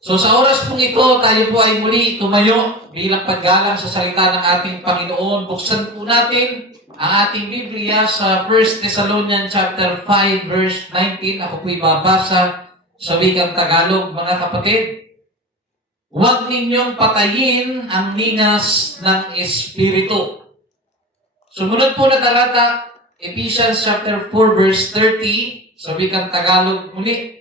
So sa oras pong ito, tayo po ay muli tumayo bilang paggalang sa salita ng ating Panginoon. Buksan po natin ang ating Biblia sa 1 Thessalonians chapter 5 verse 19. Ako po'y babasa sa wikang Tagalog, mga kapatid. Huwag ninyong patayin ang ningas ng Espiritu. Sumunod po na talata, Ephesians chapter 4 verse 30, sa wikang Tagalog muli.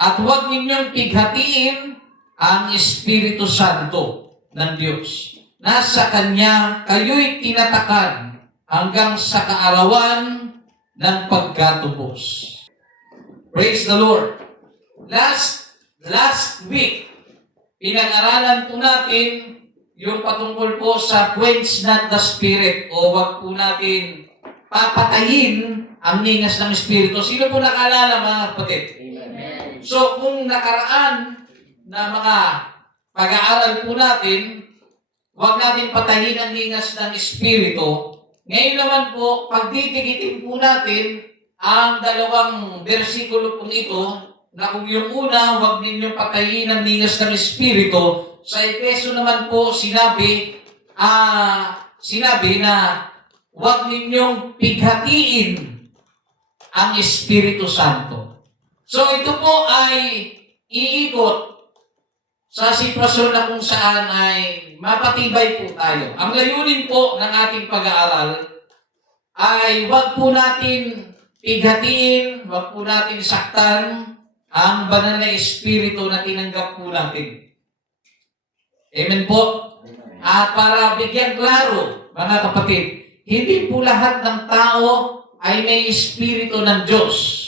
At huwag ninyong pighatiin ang Espiritu Santo ng Diyos. Nasa Kanya kayo'y tinatakan hanggang sa kaarawan ng pagkatubos. Praise the Lord. Last week, pinag-aralan po natin yung patungkol po sa quench not the spirit o wag po natin papatayin ang ningas ng Espiritu. Sino po nakaalala, mga kapatid? So, kung nakaraan na mga pag-aaral po natin, huwag natin patayin ang ningas ng Espiritu. Ngayon naman po, pagtitigitin po natin ang dalawang bersikulo po ito, na kung yung una, huwag ninyong patayin ang ningas ng Espiritu. Sa Efeso naman po, sinabi na huwag ninyong pighatiin ang Espiritu Santo. So ito po ay iikot sa sitwasyon na kung saan ay mapatibay po tayo. Ang layunin po ng ating pag-aaral ay huwag po natin pighatiin, huwag po natin saktan ang banal na Espiritu na tinanggap po natin. Amen po? At para bigyan klaro, mga kapatid, hindi po lahat ng tao ay may Espiritu ng Diyos.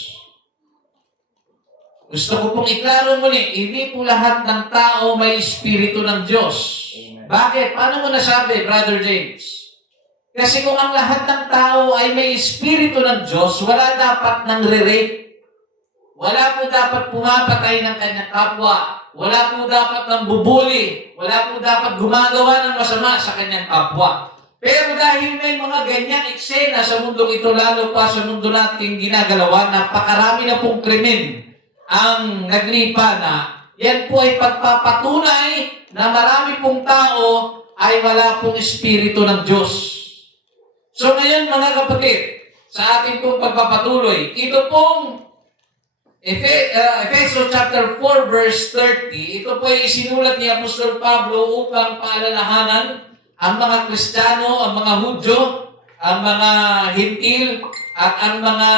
Gusto ko pong iklaro muli, hindi po lahat ng tao may Espiritu ng Diyos. Amen. Bakit? Paano mo nasabi, Brother James? Kasi kung ang lahat ng tao ay may Espiritu ng Diyos, wala dapat nang re-rape. Wala po dapat pumapatay ng kanyang kapwa. Wala po dapat nang bubuli. Wala po dapat gumagawa ng masama sa kanyang kapwa. Pero dahil may mga ganyang eksena sa mundong ito, lalo pa sa mundo nating ginagalawan, napakarami na pong krimen ang naglipa na, yan po ay pagpapatunay na marami pong tao ay wala pong Espiritu ng Diyos. So ngayon, mga kapatid, sa ating pong pagpapatuloy, ito pong Efeso chapter 4 verse 30, ito po ay isinulat ni Apostol Pablo upang paalalahanan ang mga Kristiyano, ang mga Hudyo, ang mga Hintil, at ang mga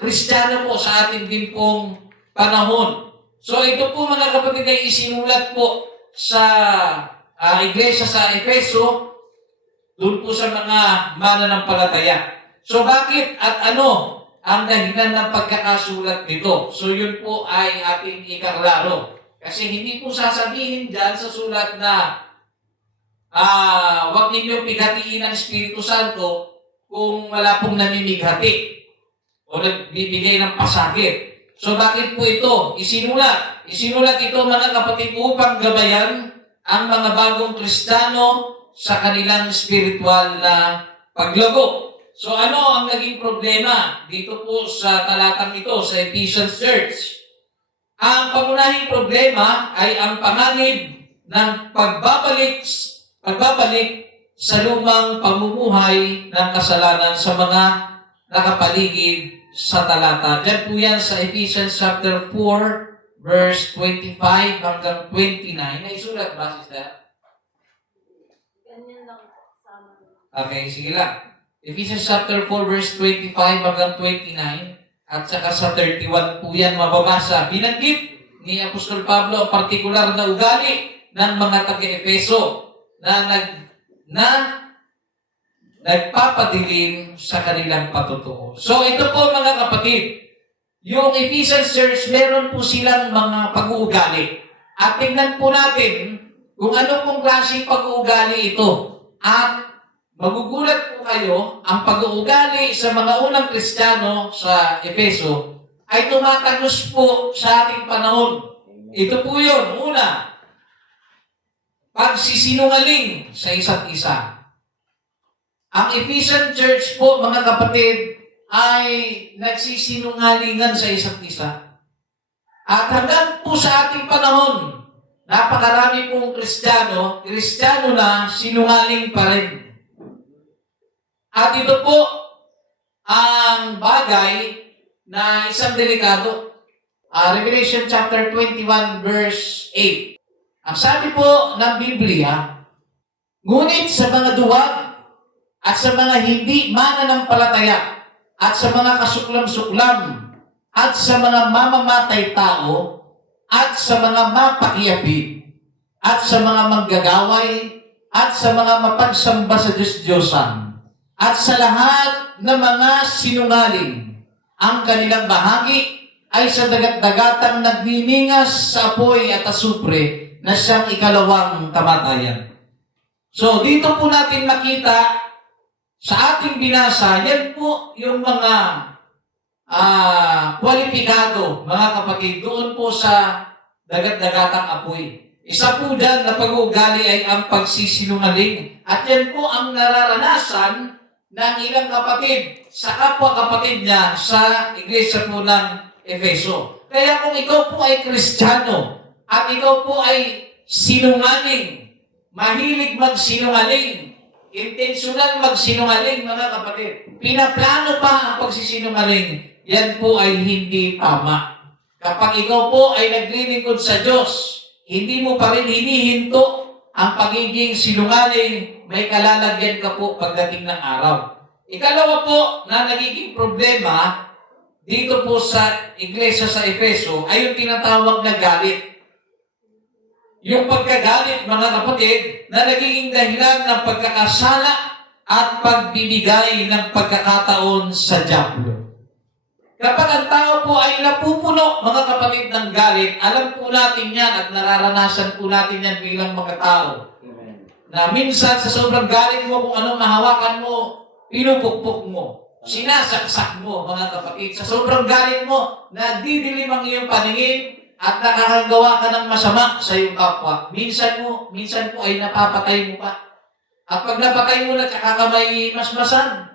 Kristiyano po sa ating din pong panahon. So ito po, mga kapatid, ay isinulat po sa iglesia sa Efeso, doon po sa mga mananampalataya. So bakit at ano ang dahilan ng pagkakasulat nito? So yun po ay ating ikaklaro. Kasi hindi po sasabihin dyan sa sulat na huwag ninyong pighatiin ang Espiritu Santo kung wala pong namimighati o nagbibigay ng pasakit. So bakit po ito isinulat? Isinulat ito, mga kapatid, upang gabayan ang mga bagong Kristiyano sa kanilang spiritual na paglago. So ano ang naging problema dito po sa talatang ito sa Ephesians Church? Ang pangunahing problema ay ang panganib ng pagbabalik sa lumang pamumuhay ng kasalanan sa mga nakapaligid sa talata. Diyan po yan sa Ephesians chapter 4 verse 25 hanggang 29. Naisulat ba, sister? Ganyan lang sama. Okay, sige lang. Ephesians chapter 4 verse 25 hanggang 29 at saka sa 31 po yan mababasa. Binanggit ni Apostol Pablo ang partikular na ugali ng mga taga-Efeso na nagpapadilim sa kanilang patutuo. So ito po, mga kapatid, yung Ephesians Church, meron po silang mga pag-uugali. At tingnan po natin kung ano pong klaseng pag-uugali ito. At magugulat po kayo, ang pag-uugali sa mga unang Kristiyano sa Efeso ay tumatagos po sa ating panahon. Ito po yun. Una, pagsisinungaling sa isa't isa. Ang Ephesian Church po, mga kapatid, ay nagsisinungalingan sa isa't isa. At hanggang po sa ating panahon, napakarami pong Kristiyano na sinungaling pa rin. At ito po ang bagay na isang delikado. Revelation chapter 21 verse 8. Ang sabi po ng Biblia, ngunit sa mga duwag at sa mga hindi mananampalataya at sa mga kasuklam-suklam at sa mga mamamatay tao at sa mga mapakiapid at sa mga manggagaway at sa mga mapagsamba sa Diyos-Diyosan at sa lahat ng mga sinungaling, ang kanilang bahagi ay sa dagat-dagatang nagniningas sa apoy at asupre na siyang ikalawang kamatayan. So, dito po natin makita sa ating binasa, yan po yung mga kwalipikado, mga kapatid, doon po sa dagat-dagatang apoy. Isa po dyan na pag-uugali ay ang pagsisinungaling. At yan po ang nararanasan ng ilang kapatid sa kapwa-kapatid niya sa iglesia po ng Efeso. Kaya kung ikaw po ay Kristiyano at ikaw po ay sinungaling, mahilig magsinungaling, intentional magsinungaling, mga kapatid, pinaplano pa ang pagsisinungaling, yan po ay hindi tama. Kapag ikaw po ay naglilingkod sa Diyos, hindi mo pa rin hinihinto ang pagiging sinungaling, may kalalagyan ka po pagdating ng araw. Ikalawa po na nagiging problema dito po sa iglesia sa Efeso ay yung tinatawag na galit. Yung pagkagalit, mga kapatid, na nagiging dahilan ng pagkakasala at pagbibigay ng pagkakataon sa diablo. Kapag ang tao po ay napupuno, mga kapatid, ng galit, alam po natin yan at nararanasan po natin yan bilang mga tao. Amen. Na minsan sa sobrang galit mo, kung anong mahawakan mo, pinupukpok mo. Sinasaksak mo, mga kapatid. Sa sobrang galit mo, nagdidilim ang iyong paningin at nakakagawa ka ng masama sa iyong kapwa. Minsan po ay napapatay mo pa. At pag napatay mo na, tsaka ka may masmasan.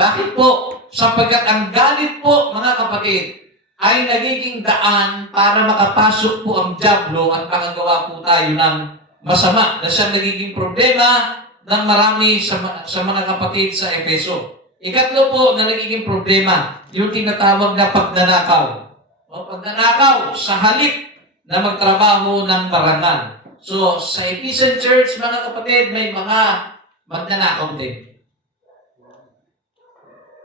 Bakit po? Sapagkat ang galit po, mga kapatid, ay nagiging daan para makapasok po ang diablo at makagawa po tayo ng masama na siyang nagiging problema ng marami sa mga kapatid sa Efeso. Ikatlo po na nagiging problema, yung tinatawag na pagnanakaw. O pagnanakaw sa halip na magtrabaho ng marangal. So, sa Ephesian Church, mga kapatid, may mga magnanakaw din.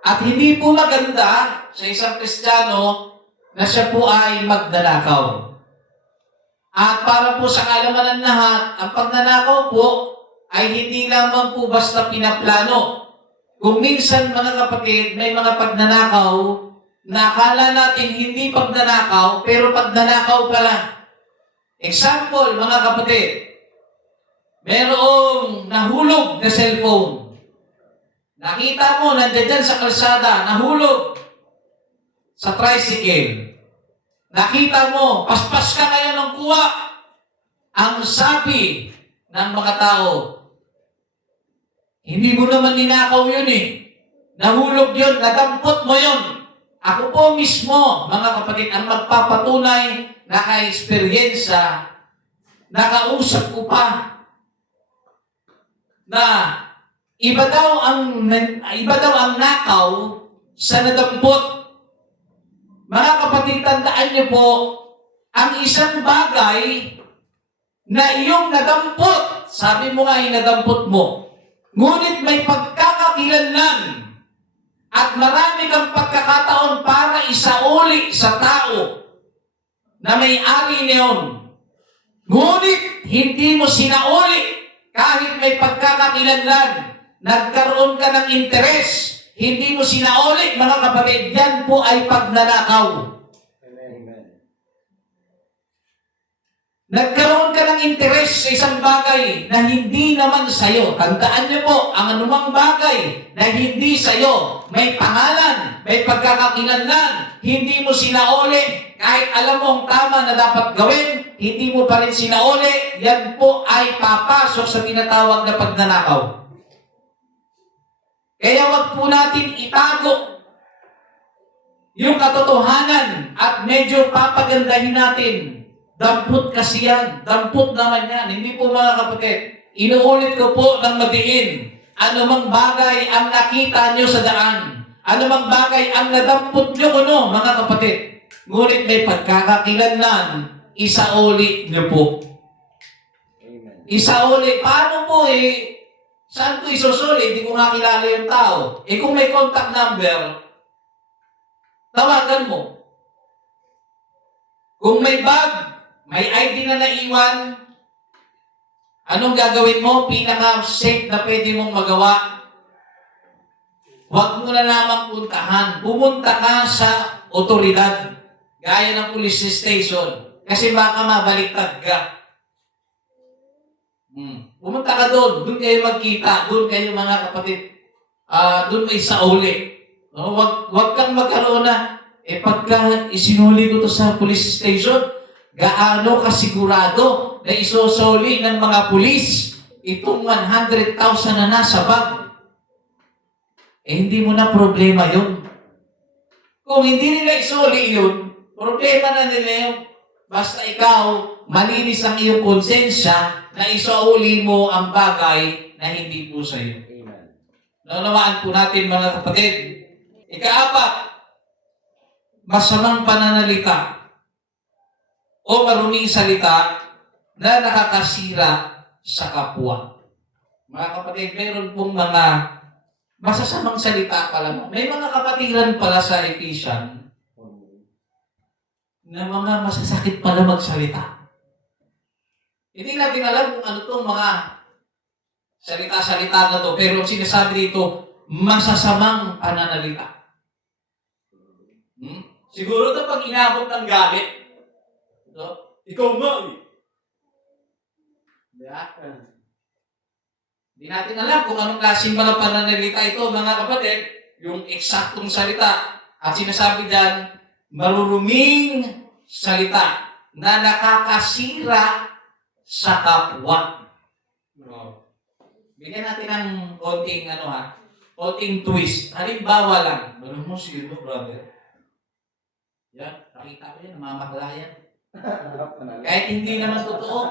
At hindi po maganda sa isang Kristiyano na siya po ay magnanakaw. At para po sa kalamanan lahat, ang pagnanakaw po ay hindi lamang po basta pinaplano. Kung minsan, mga kapatid, may mga pagnanakaw na akala natin hindi pagnanakaw, pero pagnanakaw pala. Example, mga kapatid, merong nahulog na cellphone. Nakita mo, nandiyan dyan sa kalsada, nahulog sa tricycle. Nakita mo, paspas ka ngayon ng kuha. Ang sabi ng mga tao, hindi mo naman ninakaw yun eh. Nahulog yun, nadampot mo yun. Ako po mismo, mga kapatid, ang magpapatunay, naka-experiensya, nakausap ko pa, na iba daw ang nakaw sa nadampot. Mga kapatid, tandaan niyo po, ang isang bagay na iyong nadampot, sabi mo nga nadampot mo, ngunit may pagkakakilanlan at marami kang pagkakataon para isauli sa tao na may-ari niyon. Ngunit hindi mo sinauli kahit may pagkakakilanlan. Nagkaroon ka ng interes, hindi mo sinauli, mga kapatid, yan po ay pagnanakaw. Nagkaroon ka ng interes sa isang bagay na hindi naman sa'yo. Tandaan niyo po, ang anumang bagay na hindi sa'yo, may pangalan, may pagkakakilanlan, hindi mo sinauli, kahit alam mo ang tama na dapat gawin, hindi mo pa rin sinauli, yan po ay papasok sa tinatawag na pagnanakaw. Kaya wag po natin itago yung katotohanan at medyo papagandahin natin. Dampot kasi yan. Dampot naman yan. Hindi po mga kapatid. Inuulit ko po ng madiin. Anumang bagay ang nakita nyo sa daan. Anumang bagay ang nadampot nyo kuno, mga kapatid. Ngunit may pagkakakilanlan, isauli nyo po. Amen. Isauli. Paano po saan ko isusuli? Hindi ko nga kilala yung tao. Kung may contact number, tawagan mo. Kung may bag, may ID na naiwan, anong gagawin mo? Pinaka-safe na pwede mong magawa. Huwag mo na lamang puntahan. Pumunta ka sa otoridad, gaya ng police station, kasi baka mabaliktad ka. Pumunta ka doon kayo magkita, doon kayo mga kapatid, doon may sauli. No? Huwag kang magkaroon na, pagka isinuli ko to sa police station, gaano kasigurado na isusuli ng mga pulis itong 100,000 na nasa bag? Hindi mo na problema yun. Kung hindi nila isuli yun, problema na nila yun. Basta ikaw, malinis ang iyong konsensya na isauli mo ang bagay na hindi po sa iyo. Amen. Naunawaan po natin mga kapatid. Ika-4, masamang pananalita o maruming salita na nakakasira sa kapwa. Mga kapatid, meron pong mga masasamang salita pala. May mga kapatiran pala sa Ephesians na mga masasakit pala magsalita. Hindi natin alam kung ano itong mga salita-salita na to, pero sinasabi dito, masasamang pananalita. Siguro ito pag inabot ng galit, no? Ikaw nga eh. Hindi natin alam kung anong klaseng mga pananalita ito, mga kapatid, yung eksaktong salita. At sinasabi dyan, maruruming salita na nakakasira sa kapwa. Bigyan natin ng konting konting twist. Halimbawa lang, meron mo siguro, brother. Yan, nakita ko yan, namamakla yan. Kahit hindi naman totoo.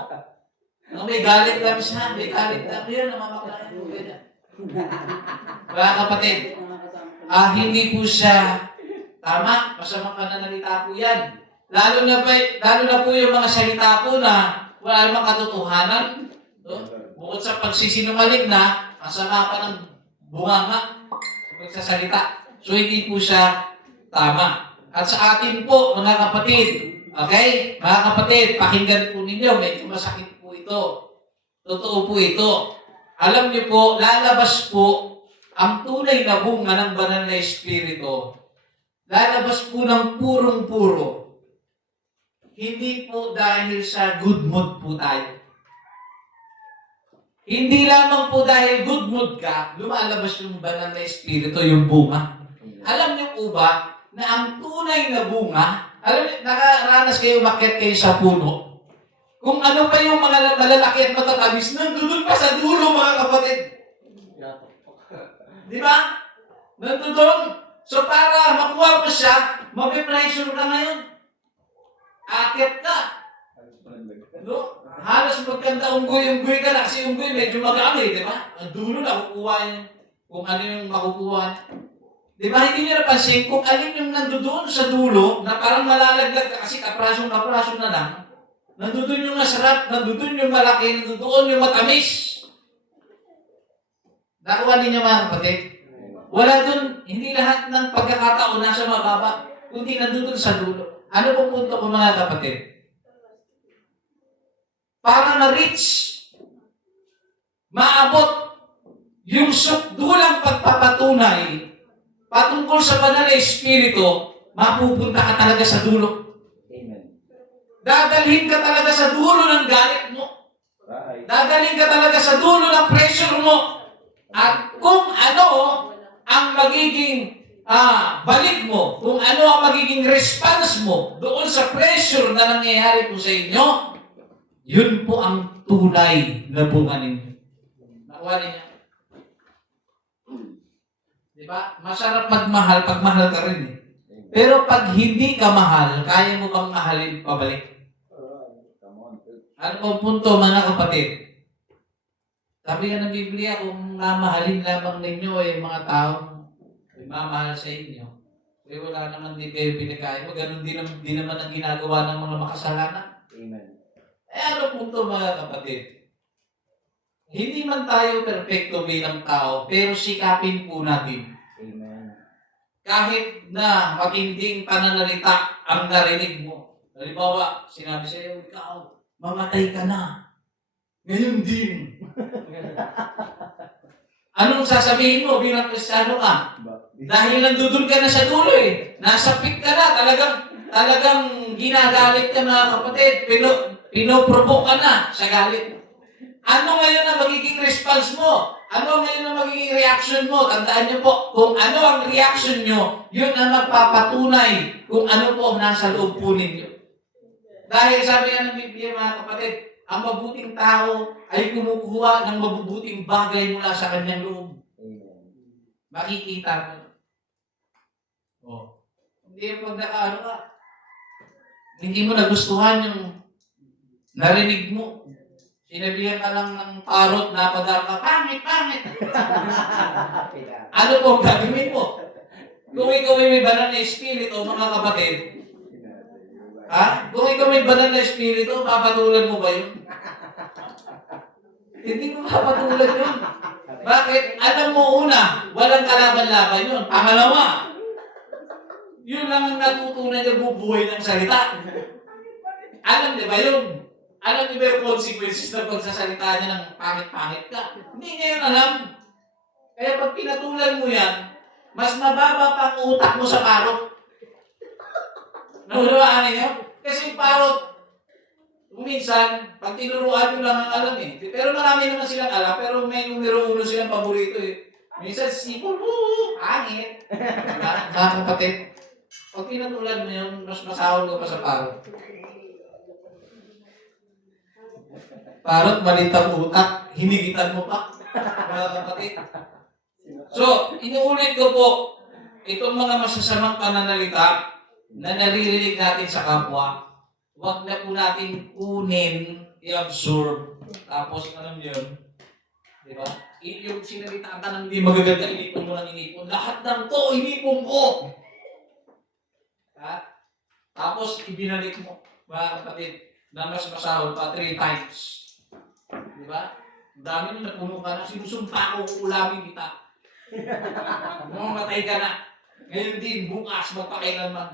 No, may galit lang siya, may galit lang yan, namamakla yan. Mga kapatid, hindi po siya tama, masamang pananalita po yan. Lalo na po yung mga salita po na wala namang katotohanan. No? Bukod sa pagsisinungaling na, masama pa ng bunganga sa pagsasalita. So, hindi po siya tama. At sa atin po, mga kapatid, okay? Mga kapatid, pakinggan po ninyo, medyo masakit po ito. Totoo po ito. Alam niyo po, lalabas po ang tunay na bunga ng banal na espiritu. Lalabas po ng purong-puro. Hindi po dahil sa good mood po tayo. Hindi lamang po dahil good mood ka, lumalabas yung banal na espiritu, yung bunga. Alam niyo po ba, na ang tunay na bunga, nakaranas kayo, umakyat kayo sa puno. Kung ano pa yung mga malalaki at matatamis, nandun pa sa dulo, mga kapatid. Di ba? Nandun. So para makuha mo siya, mapipressure ka ngayon. Akyat ka. No? Halos magkanta unggoy ka na, kasi unggoy medyo mag-aamay, di ba? Ang dulo na, kukuha yung kung ano yung makukuha. Di ba, hindi niyo napansin kung alin yung nandoon sa dulo na parang malalaglag ka kasi kaprasong na lang, nandoon yung masarap, nandoon yung malaki, nandoon yung matamis. Nakuha ninyo mga kapatid? Wala dun, hindi lahat ng pagkakataon nasa mababa, kundi nandoon sa dulo. Ano pong punto ko mga kapatid? Para ma-reach, maabot yung sukdulang pagpapatunay patungkol sa banal na espiritu, mapupunta ka talaga sa dulo. Amen. Dadalhin ka talaga sa dulo ng galit mo. Right. Dadalhin ka talaga sa dulo ng pressure mo. At kung ano ang magiging balik mo, kung ano ang magiging response mo doon sa pressure na nangyayari po sa inyo, yun po ang tunay na bunga ninyo. Nakuha ninyo? Diba? Masarap magmahal, pagmahal ka rin eh. Pero pag hindi ka mahal, kaya mo bang mahalin pabalik? Come on. Ano po ang punto, mga kapatid? Sabi nga ng Biblia, kung mamahalin lamang ninyo ay mga taong mamahal sa inyo, eh wala naman din kayo pinagkain mo. Ganun din naman ang ginagawa ng mga makasalanan. Amen. Eh ano punto, mga kapatid? Hindi man tayo perfecto bilang tao, pero sikapin po natin. Amen. Kahit na matinding pananalita ang narinig mo. Halimbawa, sinabi sa iyo, ikaw, mamatay ka na. Ngayon din. Anong sasabihin mo bilang Kristiyano ka? Dahil nandudun ka na sa dulo eh. Nasa pit ka na. Talagang ginagalit ka, mga kapatid. Pinoprovoke ka na sa galit. Ano ngayon ang magiging response mo? Ano ngayon ang magiging reaction mo? Tandaan niyo po, kung ano ang reaction niyo, yun ang magpapatunay kung ano po ang nasa loob po ninyo. Dahil sabi nga ng Biblia, mga kapatid, ang mabuting tao ay kumukuha ng mabubuting bagay mula sa kanyang loob. Amen. Makikita mo. Oh. Hindi yung pag nakaano ka, hindi mo nagustuhan yung narinig mo. Sinabihan ka lang ng parot na padarka, pangit, pangit. Ano po ang gagawin mo? Kung ikaw ay may banal na espiritu, mga kapatid, ha? Kung ikaw may banal na espiritu, papatulan mo ba yun? Hindi mo papatulan yun. Bakit? Alam mo una, walang kalaban-laban yun. Pangalawa, yun lang ang natutunan niya bubuhay ng salita. Alam niya ba yun? Alam niyo ba yung consequences ng pagsasalita niya ng pangit-pangit ka? Hindi niya yun alam. Kaya pag pinatulan mo yan, mas mababa pa ang utak mo sa parot. Naunawaan niyo? Kasi yung parot, minsan, pag tinuruan nyo lang ang alam eh. Pero marami naman silang alam, pero may numero 1 silang paborito eh. Minsan, sipol, pangit. Mga kapatid, pag pinatulan mo yun, mas masahol ka pa sa parot. Parot, malitang utak, hinigitan mo pa, mga kapatid. So, inuulit ko po, itong mga masasamang pananalita na naririnig natin sa kapwa, huwag na po natin kunin, i-absorb, tapos alam yun, di ba? Yung sinalitaan ka ng hindi magaganda, inipon mo ng inipon. Lahat ng to, inipon ko! Ha? Tapos, ibinalik mo, mga kapatid, na mas masahol pa 3 times. Di ba? Ang dami nung napuno ka na, sinusumpa ko, ulamin kita. Mamatay ka na. Ngayon din, bukas, magpakailanman.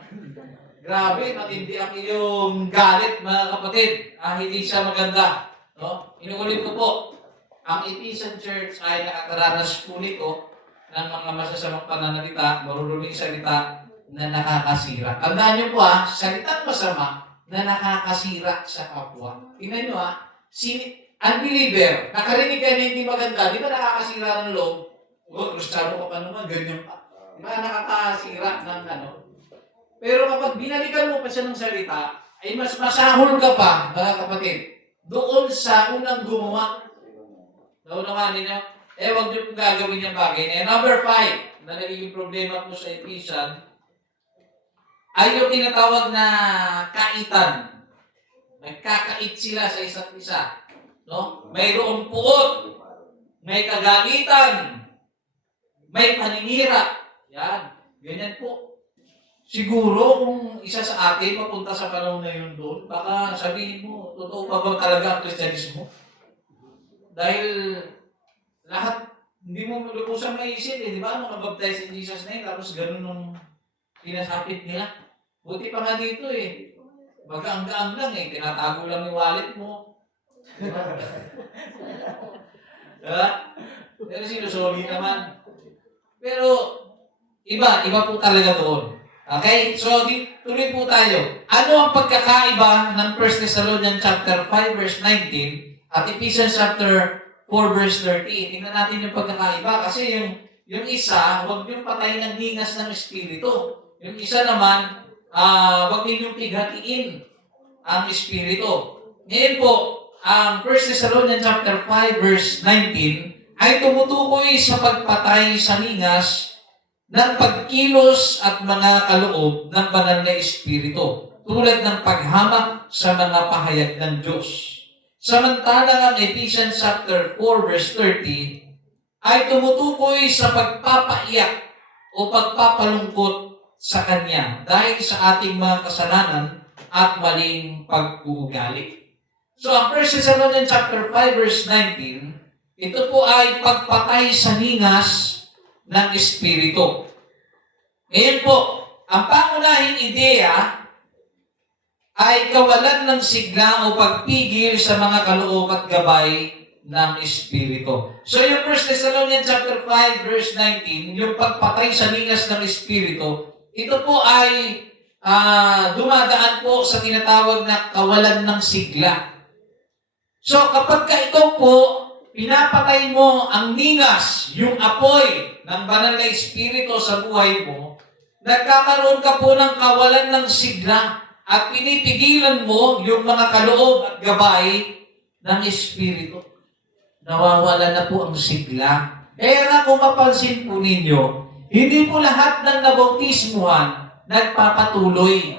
Grabe, matindi ang iyong galit, mga kapatid. Hindi siya maganda. No? Inuulit ko po, ang Ephesian Church ay nakakaranas po nito ng mga masasamang pananalita, maruruming salita na nakakasira. Tandaan niyo po salitang masama na nakakasira sa kapwa. Tingnan niyo unbeliever, nakarinig ka na hindi maganda, di ba nakakasira ng loob? Kristiyano ka pa naman, ganyan pa. Di ba nakakasira ng ano? Pero kapag binalikan mo pa siya ng salita, ay mas masahol ka pa, mga kapatid, doon sa unang gumawa. Naunawa ninyo? Huwag niyo pong gagawin yung bagay na yan. Number 5, na nagiging problema po sa Ephesians, ay yung tinatawag na kaitan. Nagkakait sila sa isa't isa. No? Mayroong puot, may kagalitan, may paninira. Yan. Ganyan po. Siguro kung isa sa atin mapunta sa panahon na yun doon, baka sabihin mo, totoo pa ba talaga ang Kristyanismo? Dahil lahat, hindi mo lukusang maisip di ba? Makabaptize in Jesus name, tapos ganun nung pinasapit nila. Buti pa nga dito Magkaanggaang lang tinatago lang yung wallet mo. Diba? Pero sinusoli naman. Pero, iba po talaga doon. Okay? So, tuloy po tayo. Ano ang pagkakaiba ng 1 Thessalonians chapter 5 verse 19 at Ephesians chapter 4 verse 13? Tingnan natin yung pagkakaiba. Kasi yung isa, huwag niyong patayin ng hingas ng espiritu. Yung isa naman, huwag ninyong pighatiin ang espiritu. Ngayon po, ang 1 Thessalonians chapter 5 verse 19 ay tumutukoy sa pagpatay sa ningas ng pagkilos at mga kaloob ng banal na espiritu, tulad ng paghamak sa mga pahayag ng Diyos. Samantalang ang Ephesians chapter 4 verse 30 ay tumutukoy sa pagpapaiyak o pagpapalungkot sa Kanya dahil sa ating mga kasalanan at maling pag-uugali. So, ang 1 Thessalonians chapter 5 verse 19, ito po ay pagpatay sa ningas ng Espiritu. Ngayon po, ang pangunahing ideya ay kawalan ng sigla o pagpigil sa mga kaloob at gabay ng Espiritu. So, yung 1 Thessalonians chapter 5 verse 19, yung pagpatay sa ningas ng Espiritu, ito po ay dumadaan po sa tinatawag na kawalan ng sigla. So, kapag ka ikaw po, pinapatay mo ang ningas, yung apoy ng banal na Espiritu sa buhay mo, nagkakaroon ka po ng kawalan ng sigla at pinipigilan mo yung mga kaloob at gabay ng Espiritu. Nawawala na po ang sigla. Kaya nga kung mapansin po ninyo, hindi po lahat ng nabautismuhan nagpapatuloy.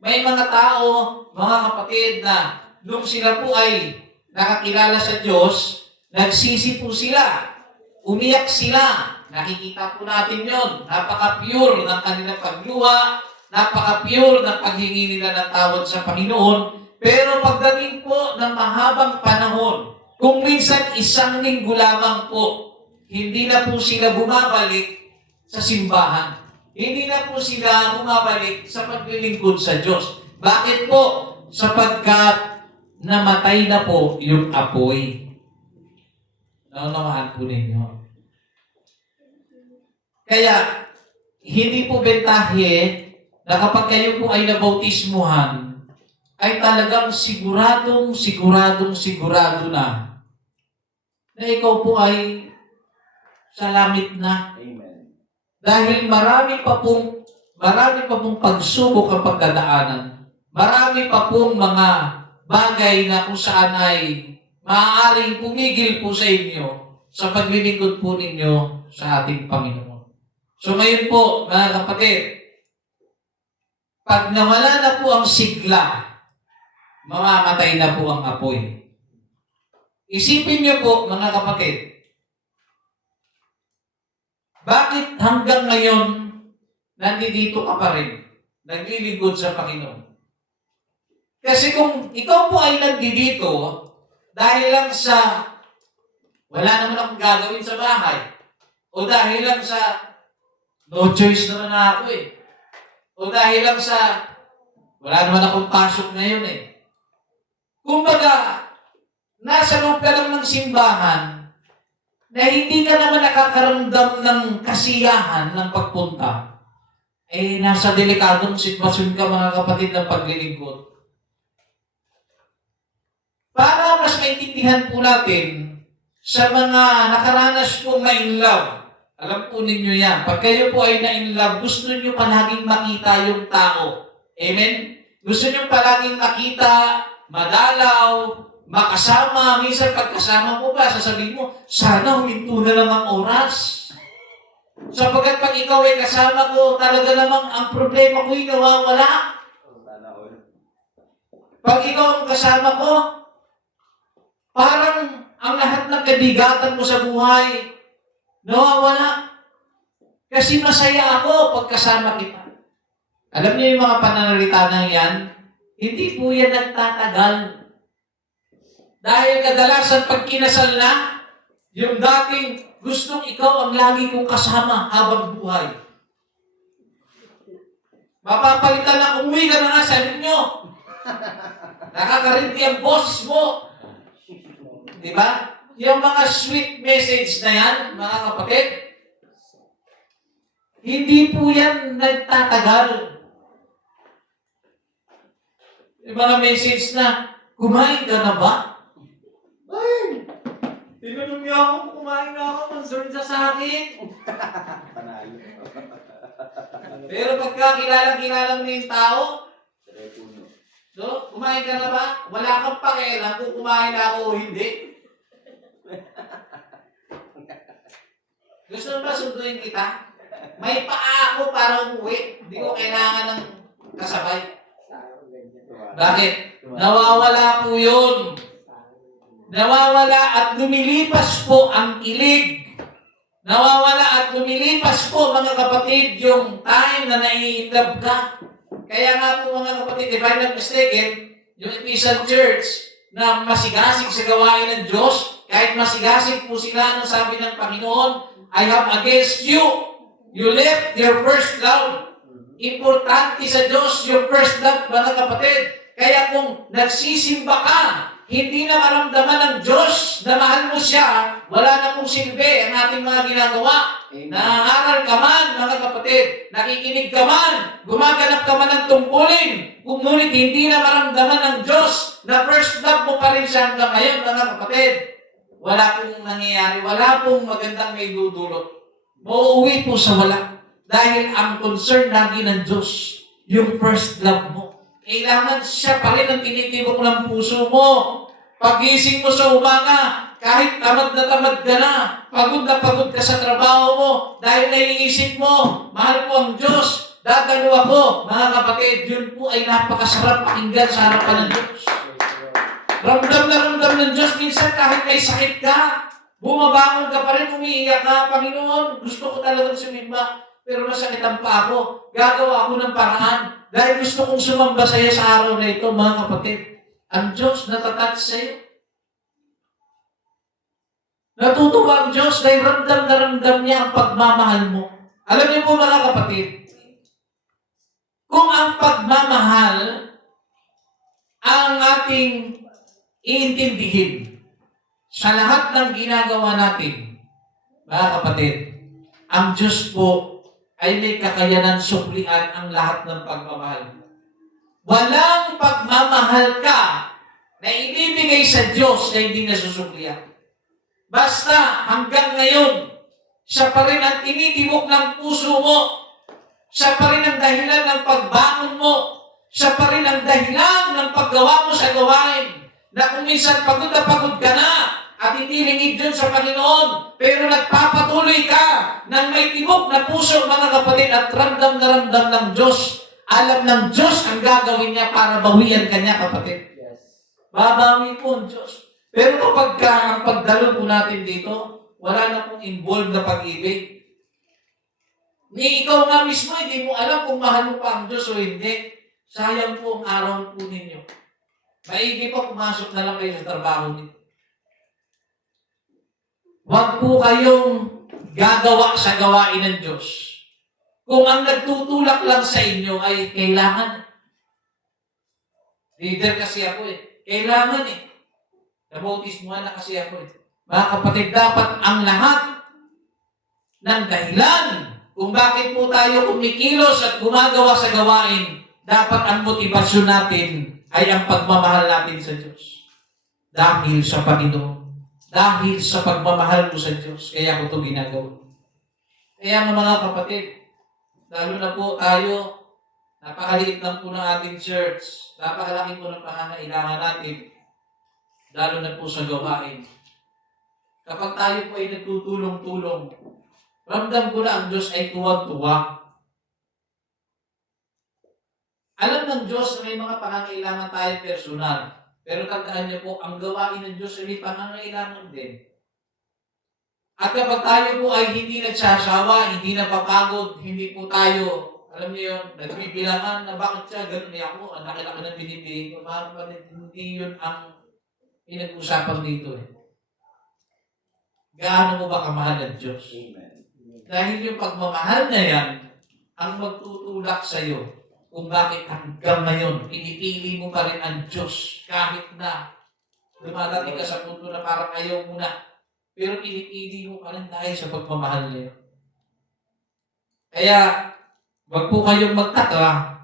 May mga tao, mga kapatid na nung sila po ay nakakilala sa Diyos, nagsisi po sila, umiyak sila. Nakikita po natin yon. Napaka-pure ng kanilang pagluha, napaka-pure ng paghingi nila ng tawad sa Panginoon. Pero pagdating po ng mahabang panahon, kung minsan isang linggo lamang po, hindi na po sila bumabalik sa simbahan. Hindi na po sila bumabalik sa paglilingkod sa Diyos. Bakit po? Sapagkat namatay na po yung apoy. Naunawaan po ninyo. Kaya, hindi po bentahe na kapag kayo po ay nabautismuhan, ay talagang sigurado na ikaw po ay sa langit na. Amen. Dahil marami pa pong pagsubok ang pagdadaanan. Marami pa pong mga bagay na kung saan ay maaaring pumigil po sa inyo sa paglilingkod po ninyo sa ating Panginoon. So ngayon po, mga kapatid, pag nawala na po ang sigla, mamamatay na po ang apoy. Isipin niyo po, mga kapatid, bakit hanggang ngayon nandito ka pa rin, naglilingkod sa Panginoon? Kasi kung ikaw po ay nandito dahil lang sa wala naman akong gagawin sa bahay, o dahil lang sa no choice naman na ako o dahil lang sa wala naman akong pasok ngayon Kumbaga, nasa loob ka lang ng simbahan na hindi ka naman nakakaramdam ng kasiyahan ng pagpunta, nasa delikadong sitwasyon ka, mga kapatid, ng paglilingkod. Para mas maintindihan po natin sa mga nakaranas pong ma-inlove, alam po ninyo yan, pag kayo po ay na-inlove, gusto nyo palaging makita yung tao. Amen? Gusto nyo palaging makita, madalaw, makasama. Minsan pagkasama mo ba, sasabihin mo, sana huminto na lang ang oras. Sapagkat pag ikaw ay kasama ko, talaga namang ang problema ko'y nawawala. Pag ikaw ang kasama ko, parang ang lahat ng kabigatan mo sa buhay, nawawala. Kasi masaya ako pag kasama kita. Alam niyo yung mga pananalita na yan, hindi po yan nagtatagal. Dahil kadalasan pag kinasal na, yung dating gustong ikaw ang lagi kong kasama habang buhay. Mapapalitan na, umuwi ka na nga, sabi nyo. Nakakarinti ang boses mo. Diba? Yung mga sweet message na yan, mga kapatid, hindi po yan nagtatagal. Yung mga message na, kumain ka na ba? Ay! Tinanong niya ako, kumain na ako, concern siya sa akin. Panalo. Pero pagka kilala mo yung tao, so, kumain ka na ba? Wala kang pakialam kung kumain na ako o hindi. Gusto mo ba sunduin kita? May paa ako para umuwi. Hindi ko kailangan ng kasabay. Bakit? Nawawala po yun. Nawawala at lumilipas po ang kilig. Nawawala at lumilipas po, mga kapatid, yung time na nai-love ka. Kaya nga po, mga kapatid, if I'm not mistaken, yung Ephesian Church na masigasig sa gawain ng Diyos, kahit masigasig po sila, ano sabi ng Panginoon, I have against you. You left your first love. Importante sa Diyos yung first love, mga kapatid. Kaya kung nagsisimba ka, hindi na maramdaman ng Diyos na mahal mo siya, wala na pong silbi ang ating mga ginagawa. Nangangaral ka man, mga kapatid, nakikinig ka man, gumaganap ka man ng tungkulin, ngunit hindi na maramdaman ng Diyos na first love mo pa rin siya hanggang ngayon, mga kapatid. Wala pong nangyayari, wala pong magandang may dudulot. Mauuwi po sa wala. Dahil ang concern lagi ng Diyos, yung first love mo. Kailangan siya pa rin ang tinitibok ng puso mo. Pagising mo sa umaga, kahit tamad ka na pagod ka sa trabaho mo, dahil naiisip mo, mahal ko ang Diyos, dadalo ako, mga kapatid, yun po ay napakasarap pakinggan sa harapan ng Diyos. Ramdam na ramdam ng Diyos, minsan kahit may sakit ka, bumabangon ka pa rin, umiiyak ka, Panginoon, gusto ko talagang sumimba, pero masakit ang paa ko, gagawa ako ng paraan, dahil gusto kong sumamba sa iyo sa araw na ito, mga kapatid. Ang Diyos natatouch sa iyo. Natutuwa ang Diyos dahil ramdam na ramdam niya ang pagmamahal mo. Alam niyo po, mga kapatid, kung ang pagmamahal ang ating iintindihin sa lahat ng ginagawa natin, mga kapatid, ang Diyos po ay may kakayanan suklian ang lahat ng pagmamahal. Walang pagmamahal ka na ibibigay sa Diyos na hindi nasusuklian. Basta hanggang ngayon, siya pa rin ang tinitibok ng puso mo. Siya pa rin ang dahilan ng pagbangon mo. Siya pa rin ang dahilan ng paggawa mo sa gawain. Na kung minsan pagod na pagod ka na, at hindi lingid dyan sa Panginoon, pero nagpapatuloy ka ng may tibok na puso, mga kapatid, at ramdam na ramdam ng Diyos. Alam ng Diyos ang gagawin niya para bawian ka niya, kapatid. Yes. Babawi po ang Diyos. Pero kapag ang pagdalo po natin dito, wala na pong involved na pag-ibig. Ni ikaw nga mismo, hindi mo alam kung mahal mo pa ang Diyos o hindi. Sayang po ang araw po ninyo. Maigi pa pumasok na lang kayo sa trabaho niyo. Huwag po kayong gagawa sa gawain ng Diyos. Kung ang nagtutulak lang sa inyo ay kailangan. Leader kasi ako eh. Kailangan eh. Nabotis mo na kasi ako eh. Mga kapatid, dapat ang lahat ng dahilan kung bakit po tayo kumikilos at gumagawa sa gawain, dapat ang motibasyon natin ay ang pagmamahal natin sa Diyos. Dahil sa Panginoon. Dahil sa pagmamahal ko sa Diyos, kaya ko ito ginagawa. Kaya mga kapatid, lalo na po tayo, napakaliit lang po ng ating church, napakalaki po ng pangangailangan natin, lalo na po sa gawain. Kapag tayo po ay nagtutulong-tulong, ramdam ko na ang Diyos ay tuwag-tuwa. Alam ng Diyos na may mga pangangailangan tayo personal. Pero tandaan niyo po, ang gawain ng Diyos ay may pangangailangan din. At kapag tayo po ay hindi nagsasawa, hindi napapagod, hindi po tayo, alam niyo yun, nagbibilangan na bakit siya, ganun niya ako, ang laki-laki ng binibigay ko, hindi yun ang pinag-usapan dito eh. Gaano mo ba kamahal ng Diyos? Amen. Dahil yung pagmamahal na yan, ang magtutulak sa iyo kung bakit hanggang ngayon, pinipili mo pa rin ang Diyos kahit na dumadating ka sa punto na parang ayaw mo na. Pero pinipili mo pa rin dahil sa pagmamahal niyo. Kaya, wag po kayong magtaka.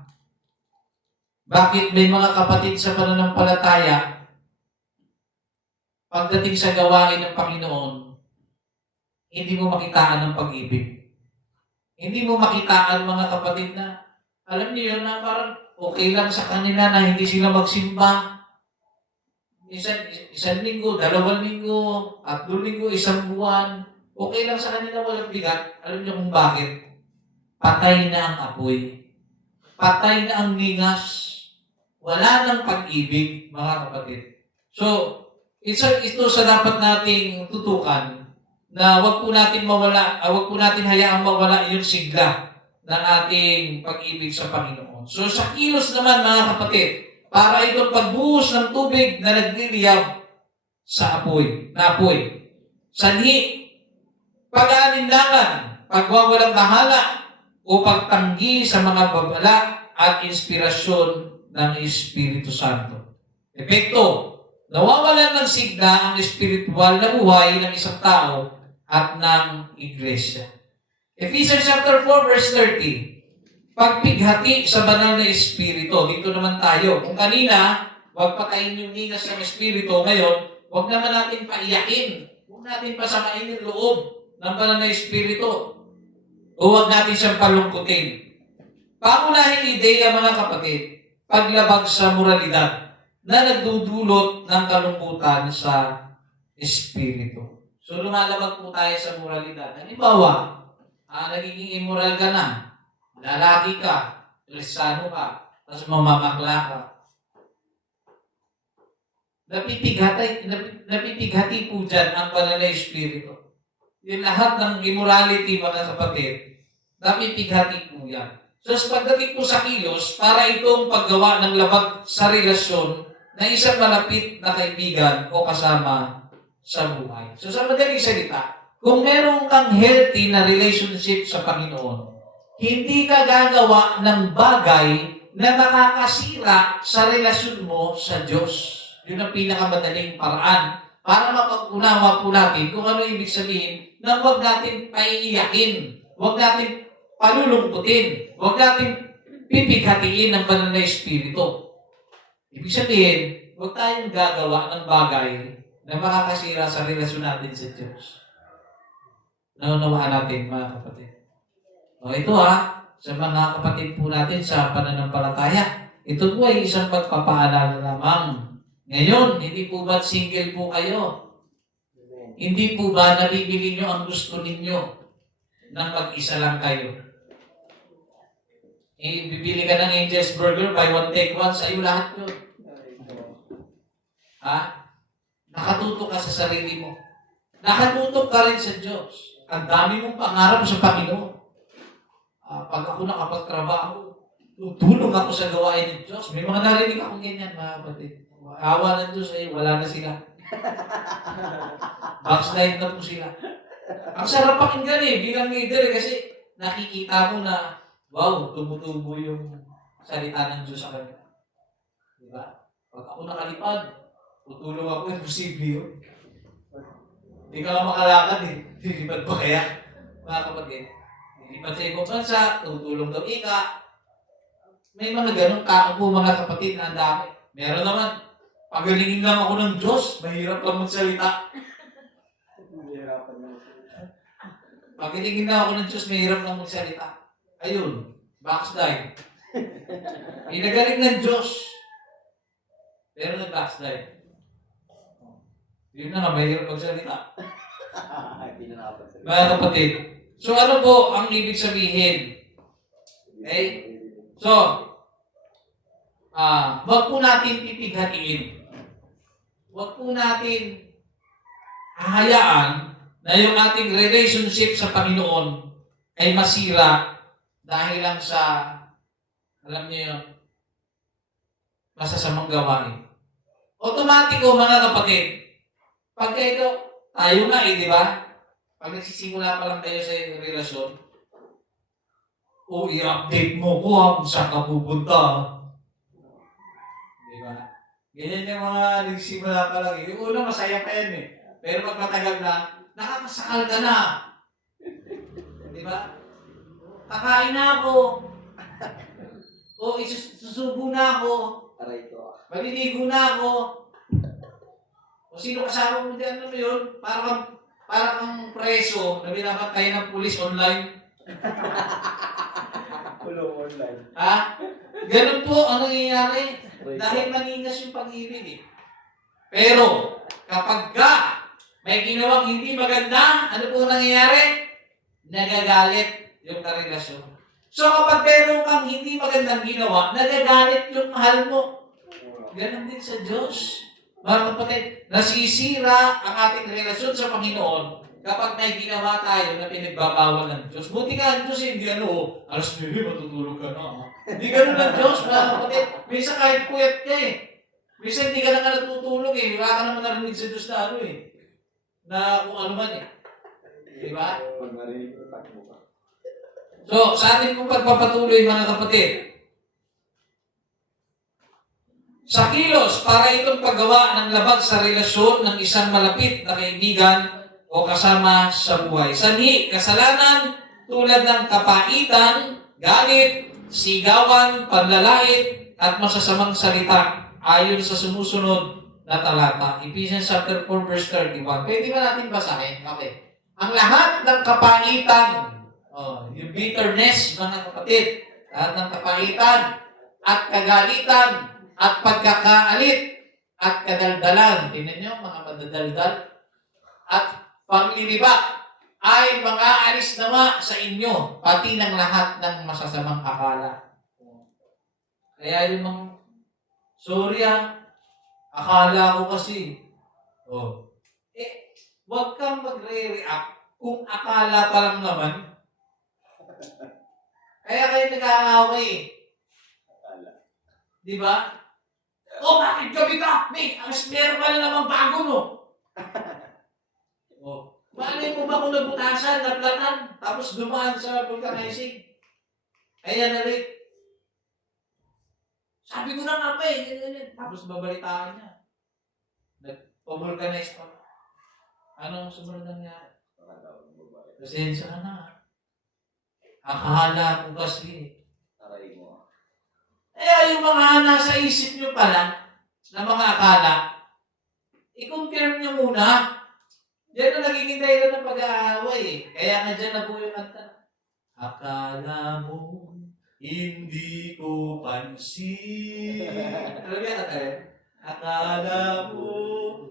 Bakit may mga kapatid sa pananampalataya, pagdating sa gawain ng Panginoon, hindi mo makitaan ng pag-ibig. Hindi mo makitaan, mga kapatid, na alam niyo yun na parang okay lang sa kanila na hindi sila magsimba. Isang linggo, 2 linggo, 3 linggo, 1 buwan. Okay lang sa kanila, walang bigat. Alam niyo kung bakit? patay na ang apoy. Patay na ang ningas. Wala nang pag-ibig, mga kapatid. So, ito sa dapat nating tutukan na wag po natin hayaang mawala yung sigla ng ating pag-ibig sa Panginoon. So, sa kilos naman, mga kapatid, para itong pagbuhos ng tubig na nagliliyab sa apoy, sanhi, pag-aalinlangan, pagwawalang bahala, o pagtanggi sa mga babala at inspirasyon ng Espiritu Santo. Epekto, nawawalan ng sigla ang espiritual na buhay ng isang tao at ng iglesia. Ephesians chapter 4 verse 30. Pagpighati sa banal na espiritu. Dito naman tayo. Kung kanina, wag patayin yung ningas ng espiritu. Ngayon, wag naman natin paiyakin. Huwag natin pasamain yung loob ng banal na espiritu. O wag natin siyang palungkutin. Pangunahing ideya, mga kapatid, paglabag sa moralidad na nagdudulot ng kalungkutan sa espiritu. So, lumalabag po tayo sa moralidad. Halimbawa, nagiging immoral ka na, lalaki ka, kristiyano ka, tapos mamamakla ka. Napipighati po dyan ang banal na espiritu. Yung lahat ng immorality, mga kapatid, napipighati po yan. So, pagdating po sa kilos, para itong paggawa ng labag sa relasyon na isang malapit na kaibigan o kasama sa buhay. So, sa madaling salita, kung meron kang healthy na relationship sa Panginoon, hindi ka gagawa ng bagay na makakasira sa relasyon mo sa Diyos. Yun ang pinakamadaling paraan para mapag-unawa po natin kung ano ibig sabihin na huwag natin paiiyakin, huwag natin palulungkutin, huwag natin pipighatiin ng banal na espiritu. Ibig sabihin, huwag tayong gagawa ng bagay na makakasira sa relasyon natin sa Diyos. Naunawaan natin, mga kapatid. O ito sa mga kapatid po natin sa pananampalataya, ito po ay isang pagpapaalala lamang. Ngayon, hindi po ba't single po kayo? Hindi po ba nabibili nyo ang gusto ninyo nang mag-isa lang kayo? Bibili ka ng Angel's Burger, buy one, take one, sa iyo lahat yun. Nakatutok ka sa sarili mo. Nakatutok ka rin sa Diyos. Ang dami mong pangarap sa Panginoon. Pag ako nakapagtrabaho, tutulong ako sa gawain ng Diyos. May mga narinig akong ganyan, mga kapatid. Awa ng Diyos wala na sila. Backslide na po sila. Ang sarap pakinggan bilang leader kasi nakikita mo na wow, tumutubo yung salita ng Diyos sa kanila. Diba? Pag ako nakalipad, tutulong ako, imposible yun. Hindi ka makalakad Lilipad pa kaya? Mga kapatid, lilipad sa ibang bansa, tutulong daw ika. May mga ganong tao po, mga kapatid, na ang dami. Meron naman, pagalingin lang ako ng Diyos, mahirap lang magsalita. Pagalingin lang ako ng Diyos, mahirap lang magsalita. Ayun, backslide. Inagaling ng Diyos. Pero nag-backslide. Yun na nga, mahirap magsalita. Mga kapatid. So ano po ang ibig sabihin? Okay? So, wag po natin pipighatiin. Wag po natin hahayaan na yung ating relationship sa Panginoon ay masira dahil lang sa, alam niyo yun, masasamang gawain. Automatiko, mga kapatid, pagka ito, tayo nga di ba? Pag nagsisimula pa lang kayo sa relasyon, i-update mo ko kung saan ka pupunta. Di ba? Ganyan yung mga nagsisimula pa lang. Yung una, masaya pa yan Pero pag matagal na, nakakasakal ka na. Di ba? Kakain na ako. Susubo na ako. Maliligo na ako. O sino kasama mo dyan, ano yun? Parang preso na binabantay ng pulis online. Kulong online. Ganun po ang nangyayari. Dahil maningas yung pag-ibig Pero, kapag may ginawang hindi maganda, ano po nangyayari? Nagagalit yung karelasyon. So kapag meron kang hindi magandang ginawa, nagagalit yung mahal mo. Ganon din sa Diyos. Mga kapatid, nasisira ang ating relasyon sa Panginoon kapag may ginawa tayo na pinagbabawal ng Diyos. Buti ka ang Diyos, hindi alas 9, matutulog ka na. Hindi ganun ang Diyos, mga kapatid. Minsan kahit puyat ka minsan hindi ka na natutulog Wala ka naman narinig sa Diyos na na kung ano man Di ba? Pag narinig ko, takbo ka. So, sa atin kong pagpapatuloy mga kapatid, sa kilos para itong paggawa ng labag sa relasyon ng isang malapit na kaibigan o kasama sa buhay. Sanhi, kasalanan tulad ng kapaitan, galit, sigawan, panlalait, at masasamang salita ayon sa sumusunod na talata. Ephesians chapter 4 verse 31. Pwede ba natin basahin? Okay. Ang lahat ng kapaitan, yung bitterness, mga kapatid, lahat ng kapaitan at kagalitan at pagkakaalit at kadaldalan. Tingnan nyo, mga madadaldal. At panglilibak ay mga alis nawa sa inyo, pati ng lahat ng masasamang akala. Kaya yung mga, sorry akala ko kasi. Huwag kang magre-react kung akala pa lang naman. Kaya kayo nag-aaway Di ba? Bakit gabi ka? Meron ka na namang bago, no? Malay mo ba kung nabutasan, naplatan, tapos dumaan sa vulcanizing? Ayan na rin. Sabi ko na nga pa Tapos babalitaan niya. Nagpa-vulcanize pa. Ano ang sumunod nangyari? Pasensya ka na. Akala ko kasi. Aray mo. Yung mga nasa isip nyo pala, na mga akala, i-confirm nyo muna. Diyan na nagiging dahilan ng pag-aaway Kaya nga dyan na po yung kanta. Akala mo, hindi ko pansin. Alam niya ka tayo? Akala mo,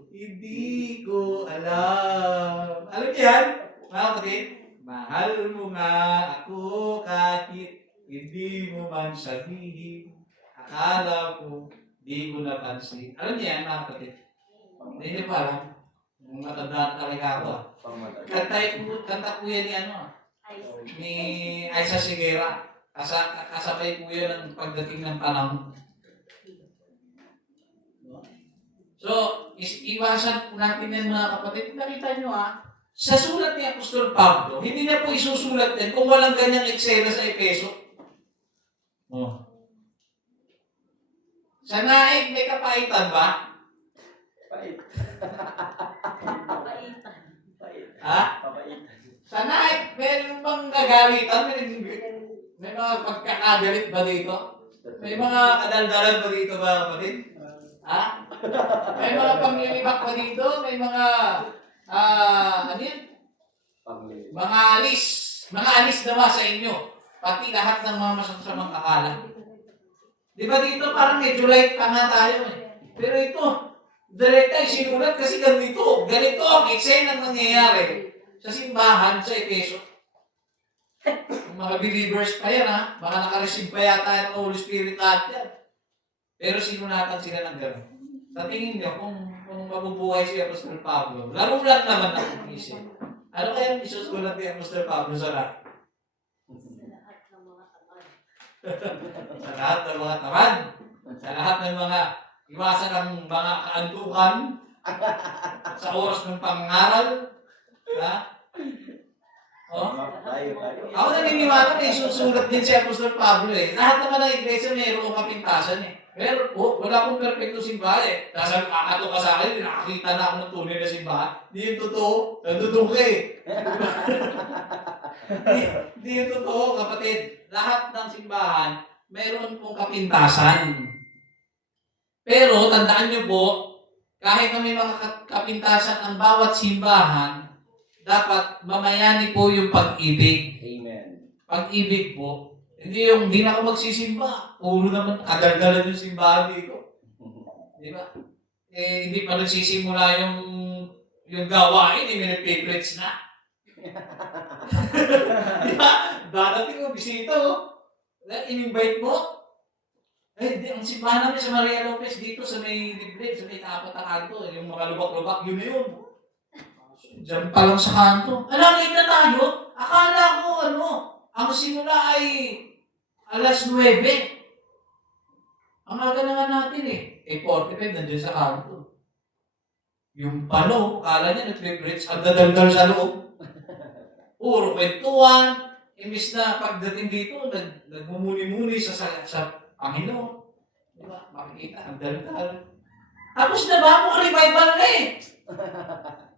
hindi ko alam. Alam niyo yan? Mga kapatid, mahal mo nga ako kahit hindi mo man sabihin. Akala mo, hindi ko napansin. Alam niyo yan, mga kapatid? Hindi niyo pa alam. Matandaan talaga ako. Kanta po yan ni Aiza Sigera. Kasabay po yan ng pagdating ng panahon. So, iwasan po natin yan mga kapatid. Nakita nyo sa sulat ni Apostol Pablo, hindi niya po isusulat yan kung walang ganyang eksena sa Efeso. Sa naig, may kapaitan ba? Pait. Kapaitan. Papaitan. Sa naig, meron bang gagalitan? May mga pagkakagalit ba dito? May mga kadaldalan ba dito ba kapatid? May mga panglilibak ba dito? May mga, mga alis. Mga alis naman sa inyo. Pati lahat ng mga masasamang akala. Di ba dito parang medyo light pa nga tayo Pero ito, direkta sinulat kasi ganito. Ganito ang eksena nangyayari sa simbahan sa Efeso. Mga believers pa yan Baka nakareceive pa yata ng Holy Spirit lahat yan. Pero sinunatan sila ng gano'n. Sa tingin nyo, kung mabubuhay si Apostol Pablo, laro lang naman ang isip. Ano kaya ang isusulat ni Apostol Pablo sa lahat? Sa lahat ng mga tamad. Sa lahat ng mga tamad. Sa lahat ng mga iwasan ng mga kaantukan. Sa oras ng pangaral. Ako naniniwala na isusulat din si Apostol Pablo Lahat naman ng iglesia mayroong kapintasan Pero wala akong perfecto simbahan Nasa kakato ka sa akin, nakakita na ako ng tunay na simbahan. Hindi yung totoo. Nandudong ka Hindi yung totoo, kapatid. Lahat ng simbahan, mayroon pong kapintasan. Pero, tandaan nyo po, kahit na may mga kapintasan ang bawat simbahan, dapat mamayani po yung pag-ibig. Amen. Pag-ibig po. Hindi yung, hindi na ako magsisimba. Puro naman, kagalgalan yung simbahan dito. Di ba? Hindi pa nagsisimula yung gawain, may nagpipreach na. Di ba? Dadating mo, bisita oh. In-invite mo. Eh, ang simbahan namin sa Maria Lopez dito sa may liblib, sa may tapat na kanto, yung mga lubak-lubak, yun na yun. Diyan pa lang sa kanto. Late na tayo. Akala ko, ang simula ay alas 9. Ang aga na nga natin eh. 45 nandiyan sa kanto. Yung palo, akala niya nag-bridge, ang dadaldal sa loob. Puro kwentuhan. Imbis na pagdating dito, nagmumuni-muni sa Panginoon. Diba? Makikita, ang daldal. Tapos na ba? Mukhang revival na eh.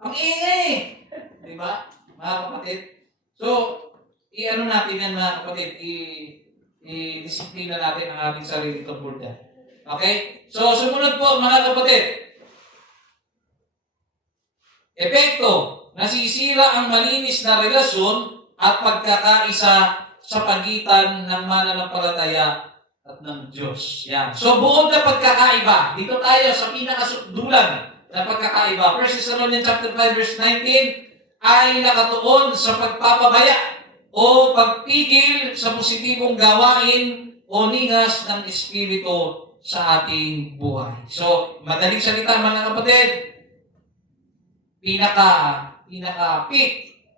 Ang ingay. Diba? Mga kapatid. So, i-ano natin yan mga kapatid, i-disiplina natin ang ating sarili tungkol dyan. Okay? So, sumunod po mga kapatid. Epekto, nasisira ang malinis na relasyon at pagkakaisa sa pagitan ng mananampalataya at ng Diyos. Yan. So, buod na pagkakaiba. Dito tayo sa pinakasukdulan na pagkakaiba. 1 Thessalonians chapter 5 verse 19 ay nakatuon sa pagpapabaya o pagpigil sa positibong gawain o ningas ng Espiritu sa ating buhay. So, madaling salita mga kapatid, pinaka-peak,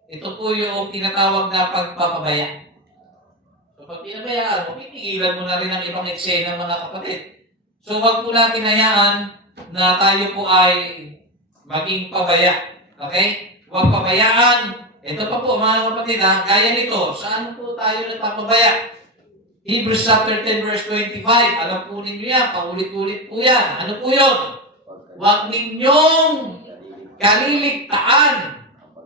ito po yung tinatawag na pagpapabaya. So, pag pinabayaan mo, pinigilan mo na rin ang ibang eksena mga kapatid. So, wag po natin hayaan na tayo po ay maging pabaya. Okay? Huwag pabayaan. Ito pa po mga kapatid gaya nito. Saan po tayo nagpapabaya? Hebrews chapter 10 verse 25. Alam po ninyo yan. Paulit-ulit po yan. Ano po yun? Huwag ninyong kaliligtaan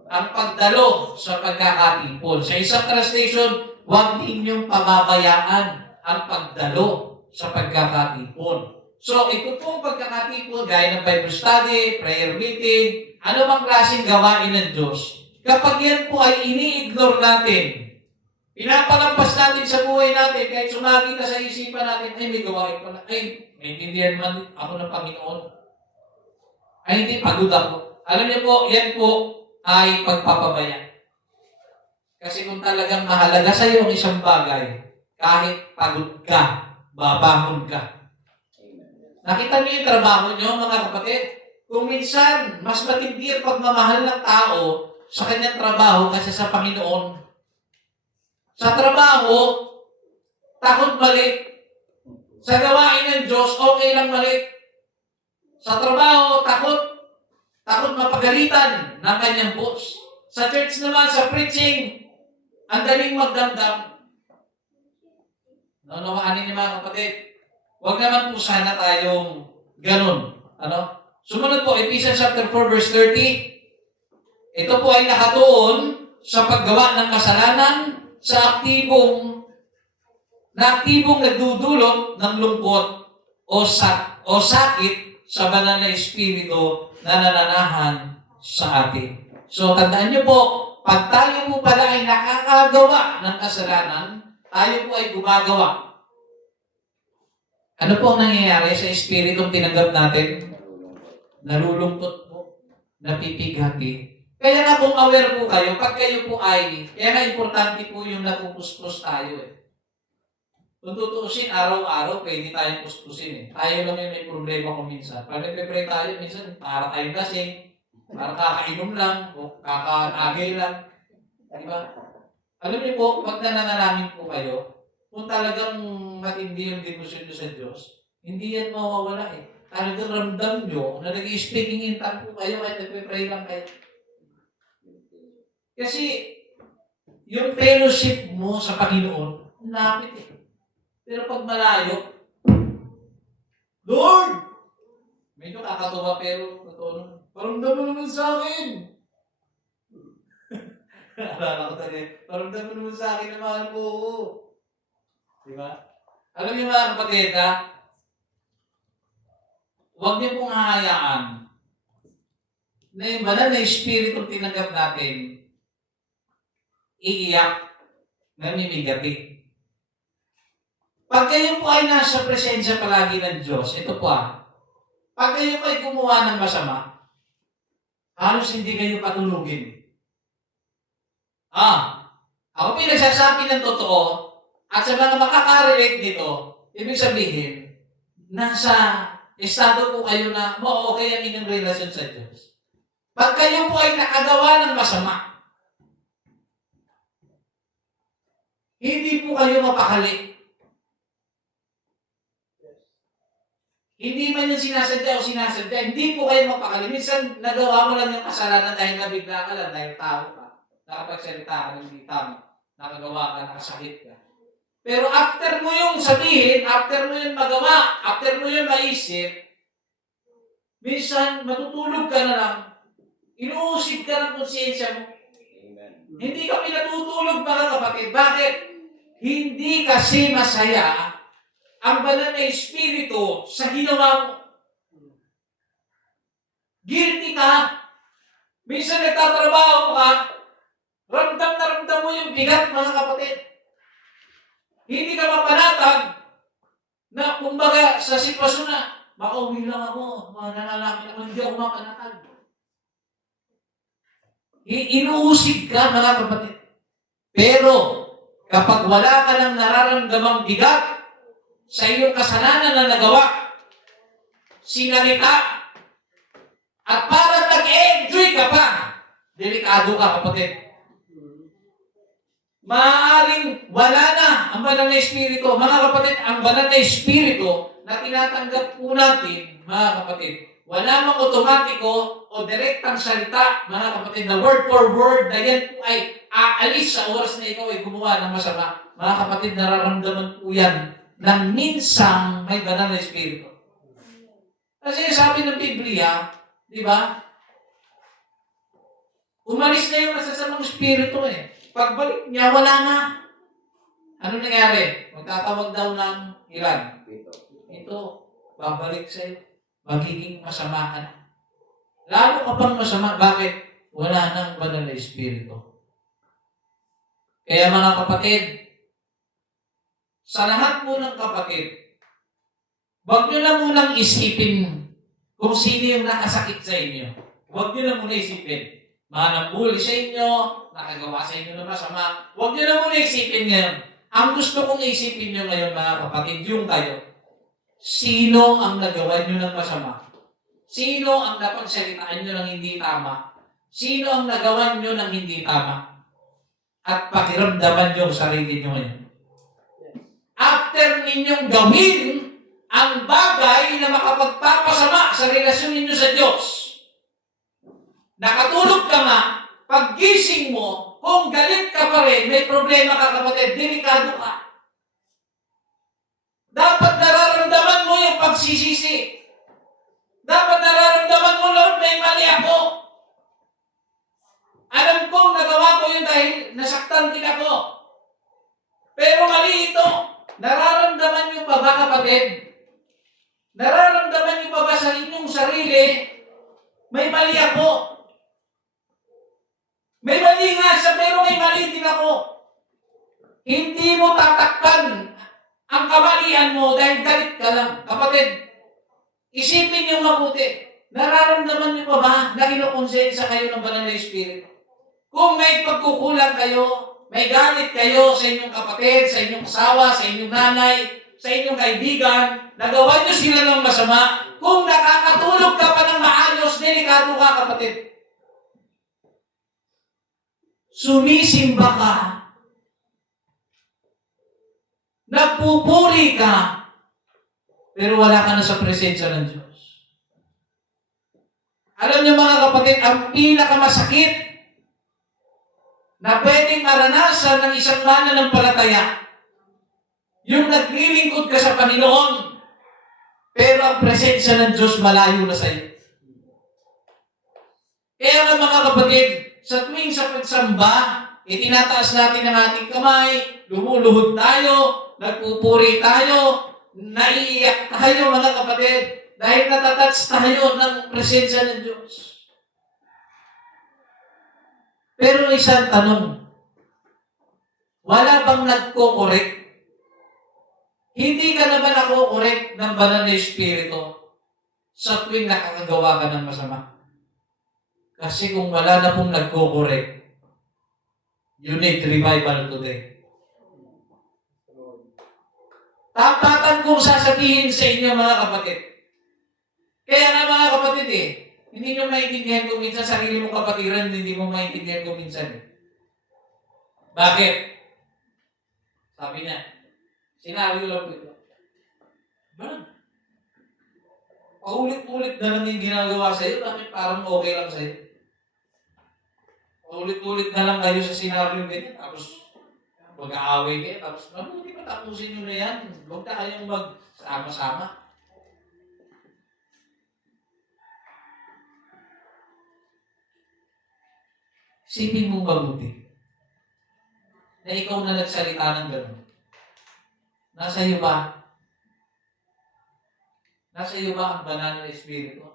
ang pagdalo sa pagkakatipon. Sa isang translation, huwag ninyong pababayaan ang pagdalo sa pagkakatipon. So, ito pong pagkakatipon, gaya ng Bible study, prayer meeting, ano bang klaseng gawain ng Diyos, kapag yan po ay ini-ignore natin, pinapalampas natin sa buhay natin, kahit sumagi na sa isipan natin, ay may gawain pala, ay may intindihan man ako ng Panginoon. Ay hindi, pagod ako. Alam niyo po, yan po ay pagpapabaya. Kasi kung talagang mahalaga sa iyo ang isang bagay, kahit pagod ka, babangon ka. Nakita niyo yung trabaho niyo, mga kapatid? Kung minsan, mas matindi ang pagmamahal ng tao sa kanyang trabaho kasi sa Panginoon. Sa trabaho, takot mali. Sa gawain ng Diyos, okay lang mali. Sa trabaho, takot mapagalitan ng kanyang boss. Sa church naman, sa preaching, ang daling magdamdam. Naunawaan niyo mga kapatid? Huwag naman po sana tayong ganun. Sumunod po, Ephesians chapter 4 verse 30. Ito po ay nakatuon sa paggawa ng kasalanan sa aktibong nagdudulot ng lungkot o sakit sa banal na espiritu na nananahan sa atin. So, tandaan niyo po, pag tayo po pala ay nakakagawa ng kasalanan, tayo po ay gumagawa. Ano po ang nangyayari sa espiritong tinanggap natin? Nalulungkot po, napipighati. Kaya nga kung aware po kayo, pag kayo po ay, kaya nga importante po yung napupuspos tayo Kung tutuusin, araw-araw, pwede tayong puspusin Tayo lang yung may problema kung minsan. Pag nagpe-pray tayo, minsan, para tayong lasing, para kakainom lang, o kakanagay lang. Diba? Alam niyo po, pag nananalangin po kayo, kung talagang matindi yung devotion nyo sa Diyos, hindi yan mawawala Talagang ramdam nyo na nag-i-speaking in tongue po kayo kahit nagpe-pray lang kayo. Kasi, yung fellowship mo sa Panginoon, lapit Pero pag malayo, Lord! Medyo kakatuwa pero totoo paramdam mo naman sa akin. Alala ko talaga, paramdam mo naman sa akin na mahal mo ako. Diba? Alam niyo mga kapatid, huwag niyo pong hahayaan na yung banal na espiritu tinanggap natin, iiyak, namimigati. Pag kayo po ay nasa presensya palagi ng Diyos, ito po pag kayo po ay gumawa ng masama, halos hindi kayo patulugin. Ako pinagsasabi ng totoo at sa mga makaka-relate nito, ibig sabihin, nasa estado po kayo na okay ang inyong relasyon sa Diyos. Pag kayo po ay nakagawa ng masama, hindi po kayo mapakali. Hindi man yung sinasadya o sinasadya, hindi po kayo mapakali. Minsan, nagawa mo lang yung kasalanan dahil nabigla ka lang, dahil tao ka. Nakapagsalita ka ng hindi tama. Nakagawa ka, nakasakit ka. Pero after mo yung sabihin, after mo yung magawa, after mo yung maisip, minsan, matutulog ka na lang. Inuusig ka ng konsensya mo. Amen. Hindi ka pinatutulog, mga kapatid. Bakit? Hindi kasi masaya ang banal na espiritu sa ginawa mo. Guilty ka. Minsan nagtatrabaho ka, ramdam na ramdam mo yung bigat, mga kapatid. Hindi ka mapanatag na, kumbaga, sa sitwasyon na, makauwi lang ako, nananakit ako, hindi ako mapanatag. Inuusig ka, mga kapatid. Pero, kapag wala ka ng nararamdamang bigat sa iyong kasalanan na nagawa, sinalita, at parang nag-enjoy ka pa, delikado ka, kapatid. Maaaring wala na ang banal na espiritu. Mga kapatid, ang banal na espiritu na tinatanggap po natin, mga kapatid, wala mang otomatiko o direktang salita, mga kapatid, na word for word, na yan po ay aalis sa oras na ikaw ay gumawa ng masama. Mga kapatid, nararamdaman po yan ng minsang may banal na espiritu. Kasi sabi ng Biblia, di ba? Umalis na yung masasamang espiritu eh. Pagbalik niya, wala na. Ano nangyari? Magtatawag daw ng ilan? Ito, babalik sa'yo. Magiging masama ka na. Lalo ka pang masama. Bakit? Wala nang banal na espiritu. Kaya mga kapatid, sa lahat po ng kapatid, huwag nyo na munang isipin kung sino yung nakasakit sa inyo. Huwag nyo na muna isipin. Manambuli sa inyo, nakagawa sa inyo ng masama. Huwag nyo na muna isipin ngayon. Ang gusto kong isipin nyo ngayon, mga kapatid, yung kayo. Sino ang nagawa nyo ng masama? Sino ang napagsalitaan nyo ng hindi tama? Sino ang nagawa nyo ng hindi tama? At pakiramdaman nyo ang sarili nyo ngayon. After ninyong gawin ang bagay na makapagpapasama sa relasyon ninyo sa Diyos, nakatulog ka nga, paggising mo, kung galit ka pa rin, may problema ka, kapatid, delikado ka. Dapat nararamdaman mo yung pagsisisi. Dapat nararamdaman mo, Lord, may mali ako. Alam kong nagawa ko yun dahil nasaktan din ako. Pero mali ito. Nararamdaman nyo pa ba, kapatid? Nararamdaman nyo pa ba sa inyong sarili, may mali ako? May mali nga siya, pero may mali din ako. Hindi mo tatakpan ang kamalian mo dahil galit ka lang. Kapatid, isipin niyo mabuti. Nararamdaman niyo pa ba na kinukonsensya kayo ng banal na espiritu? Kung may pagkukulang kayo, may galit kayo sa inyong kapatid, sa inyong asawa, sa inyong nanay, sa inyong kaibigan, nagawa niyo sila ng masama, kung nakakatulog ka pa ng maayos, delikado ka, kapatid. Sumisimba ka. Nagpupuri ka. Pero wala ka na sa presensya ng Diyos. Alam niyo, mga kapatid, ang pinakamasakit na pwedeng maranasan ng isang mananampalataya, yung naglilingkod ka sa Panginoon, pero ang presensya ng Diyos malayo na sa iyo. Kaya nga, mga kapatid, sa tuwing sa pagsamba, itinataas natin ang ating kamay, lumuluhod tayo, nagpupuri tayo, naiiyak tayo, mga kapatid, dahil natatats tayo ng presensya ng Diyos. Pero isang tanong, wala bang nagko-correct? Hindi ka na ba nako-correct ng banal na espiritu sa tuwing nakakagawa ka ng masama? Kasi kung wala na pong nagko-correct, You need revival today. Tapatan kong sasabihin sa inyo mga kapatid. Kaya nga mga kapatid hindi nyo maintindihan kung minsan sarili mong kapatiran, hindi mo maintindihan kung minsan. Bakit? Sabi niya, sinabi ko lang po ito. Bakit? Paulit-ulit na lang yung ginagawa sa'yo, bakit parang okay lang sa'yo? Paulit-ulit na lang kayo sa scenario ganyan, tapos mag-aaway kayo, tapos mabuti pa tapusin nyo na yan. Huwag na kayong magsama-sama. Isipin mong mabuti na ikaw na nagsalita ng gano'n. Nasa iyo ba? Nasa iyo ba ang banal na espiritu?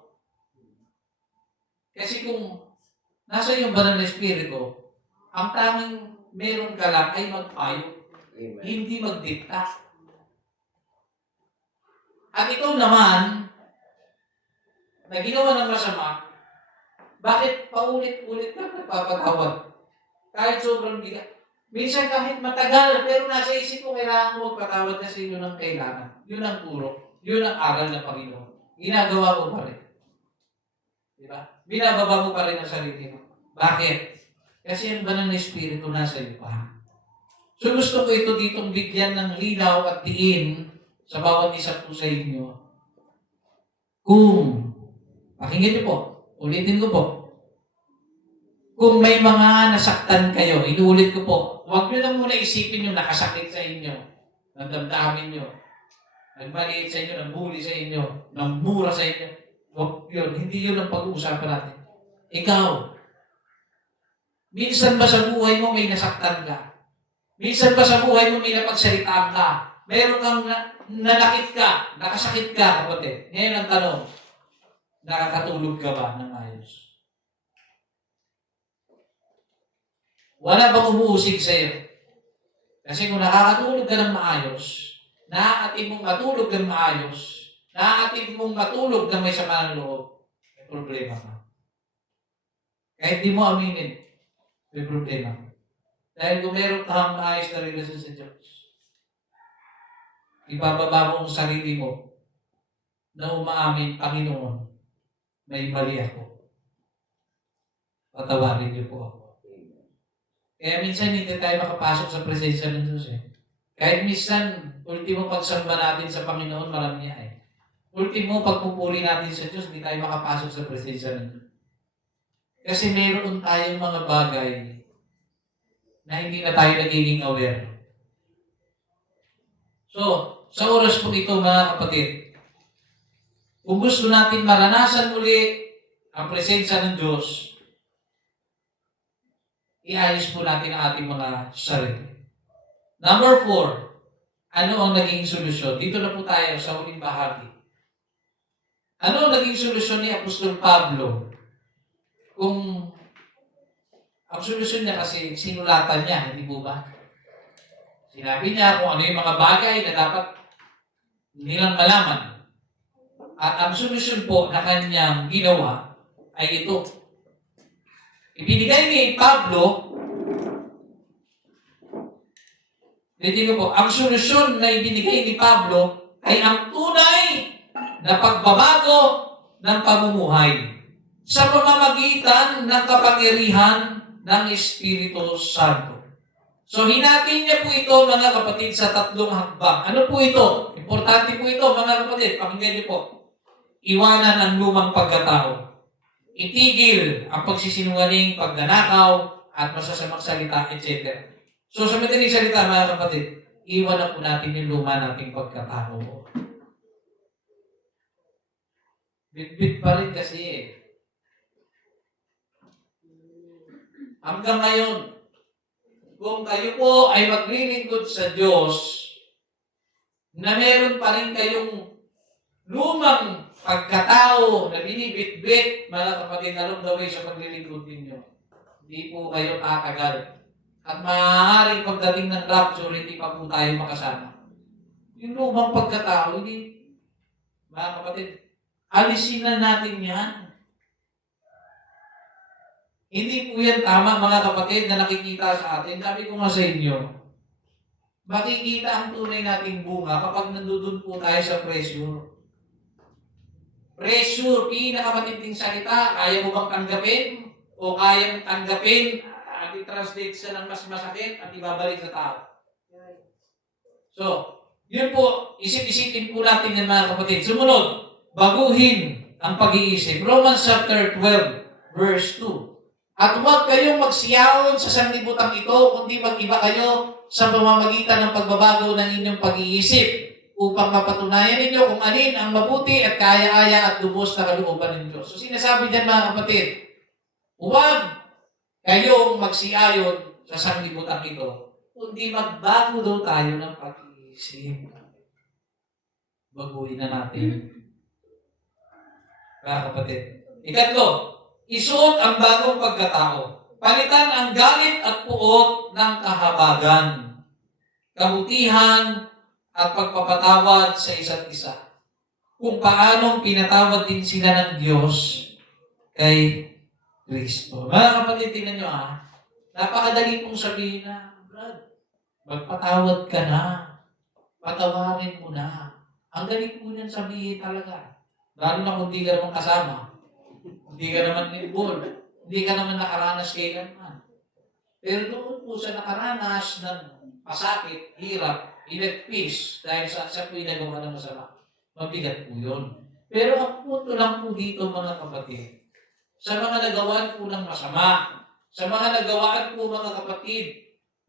Kasi kung nasa iyo ang banal na espiritu, ang tanging meron ka lang ay magpayo, hindi magdikta. At ikaw naman, na ginawa ng masama, bakit paulit-ulit ka nagpapatawad? Kahit sobrang bigat. Minsan kahit matagal, pero nasa isip ko kailangan mo magpatawad kasi yun ang kailangan. Yun ang puro. Yun ang aral ng Panginoon. Ginagawa mo pa rin. Diba? Binababa mo pa rin ang sarili mo. Bakit? Kasi ang banal na espiritu nasa iyo pa. So gusto ko ito ditong bigyan ng linaw at tiin sa bawat isa po sa inyo. Kung, pakinggan niyo po, ulitin ko po, kung may mga nasaktan kayo, inuulit ko po, huwag nyo lang muna isipin yung nakasakit sa inyo, nagdamdamin nyo, nagmaliit sa inyo, nambuli sa inyo, nangmura sa inyo. Huwag yun, hindi yun ang pag-uusapan natin. Ikaw, minsan ba sa buhay mo may nasaktan ka? Minsan ba sa buhay mo may napagsalitaan ka? Meron kang nanakit ka, nakasakit ka, kapatid. Ngayon ang tanong, nakakatulog ka ba ng ayos? Wala bang umuusig sa'yo? Kasi kung nakakatulog ka ng maayos, naaatin mong matulog ng maayos, naaatin mong matulog ng may sama ng loob, may problema ka. Kahit di mo aminin, may problema ka. Dahil kung meron kang maayos na relasyon sa Diyos, ibababa mo ang sarili mo na umaamin, Panginoon, may mali ako. Patawarin niyo po ako. Kaya minsan hindi tayo makapasok sa presensya ng Diyos Kahit minsan, ultimo pagsamba natin sa Panginoon, marami niya Ultimo pagpupuri natin sa Diyos, hindi tayo makapasok sa presensya ng Diyos. Kasi meron tayong mga bagay na hindi na tayo nagiging aware. So, sa oras po ito mga kapatid, kung gusto natin maranasan muli ang presensya ng Diyos, iayos po natin ang ating mga sarili. Number 4, ano ang naging solusyon? Dito na po tayo sa huling bahagi. Ano ang naging solusyon ni Apostol Pablo? Kung ang solusyon niya kasi sinulatan niya, hindi po ba? Sinabi niya kung ano yung mga bagay na dapat nilang malaman. At ang solusyon po na kanyang ginawa ay ito. Ibinigay ni Pablo, hindi ko po, ang solusyon na ibinigay ni Pablo ay ang tunay na pagbabago ng pamumuhay sa pamamagitan ng kapangyarihan ng Espiritu Santo. So, hinatin niya po ito, mga kapatid, sa 3 hakbang. Ano po ito? Importante po ito, mga kapatid. Pakinggan niyo po. Iwanan ang lumang pagkatao. Itigil ang pagsisinungaling, pagnanakaw, at masasamang salita, etc. So, sa madaling salita, mga kapatid, iwan na po natin yung luma nating pagkatao. Bit-bit pa rin kasi Hanggang ngayon, kung kayo po ay maglilingkod sa Diyos, na meron pa rin kayong lumang pagkatao na binibit-bit, mga kapatid, along the way sa paglilingkod ninyo, hindi po kayo tatagal. At maaaring pagdating ng rapture, hindi pa po tayo makasama. Yung lumang pagkatao, hindi, mga kapatid, alisin na natin yan. Hindi po yan tama mga kapatid na nakikita sa atin. Sabi ko nga sa inyo, makikita ang tunay nating bunga kapag nandoon po tayo sa pressure. Pressure, pinakamatinding salita, kaya mo bang tanggapin? O kaya mong tanggapin at i-translate siya ng mas masakit at ibabalik sa tao? So, yun po, isip-isipin po natin yan mga kapatid. Sumunod, baguhin ang pag-iisip. Romans chapter 12, verse 2. At huwag kayong magsiyaon sa sanlibutan ito, kundi mag-iba kayo sa pamamagitan ng pagbabago ng inyong pag-iisip upang mapatunayan ninyo kung alin ang mabuti at kaya-aya at lubos na kalooban ng Diyos. So sinasabi dyan mga kapatid, huwag kayong magsiyaon sa sanlibutan ito, kundi magbago daw tayo ng pag-iisip. Baguhin na natin. Mga kapatid. Ikatlo, isuot ang bagong pagkatao. Palitan ang galit at puot ng kahabagan, kabutihan, at pagpapatawad sa isa't isa. Kung paanong pinatawad din sila ng Diyos kay Kristo. Mga kapatid, tingnan nyo napakadali pong sabihin na, Brad, magpatawad ka na. Patawarin mo na. Ang dali po niyan sabihin talaga. Lalo na kung di ka naman kasama. Hindi ka naman involved. Hindi ka naman nakaranas kailanman. Pero doon po sa nakaranas ng pasakit, hirap, inagpis, dahil sa siya po inagawa ng masama. Mabigat po yun. Pero ang punto lang po dito mga kapatid, sa mga nagawaan po ng masama, sa mga nagawaan po mga kapatid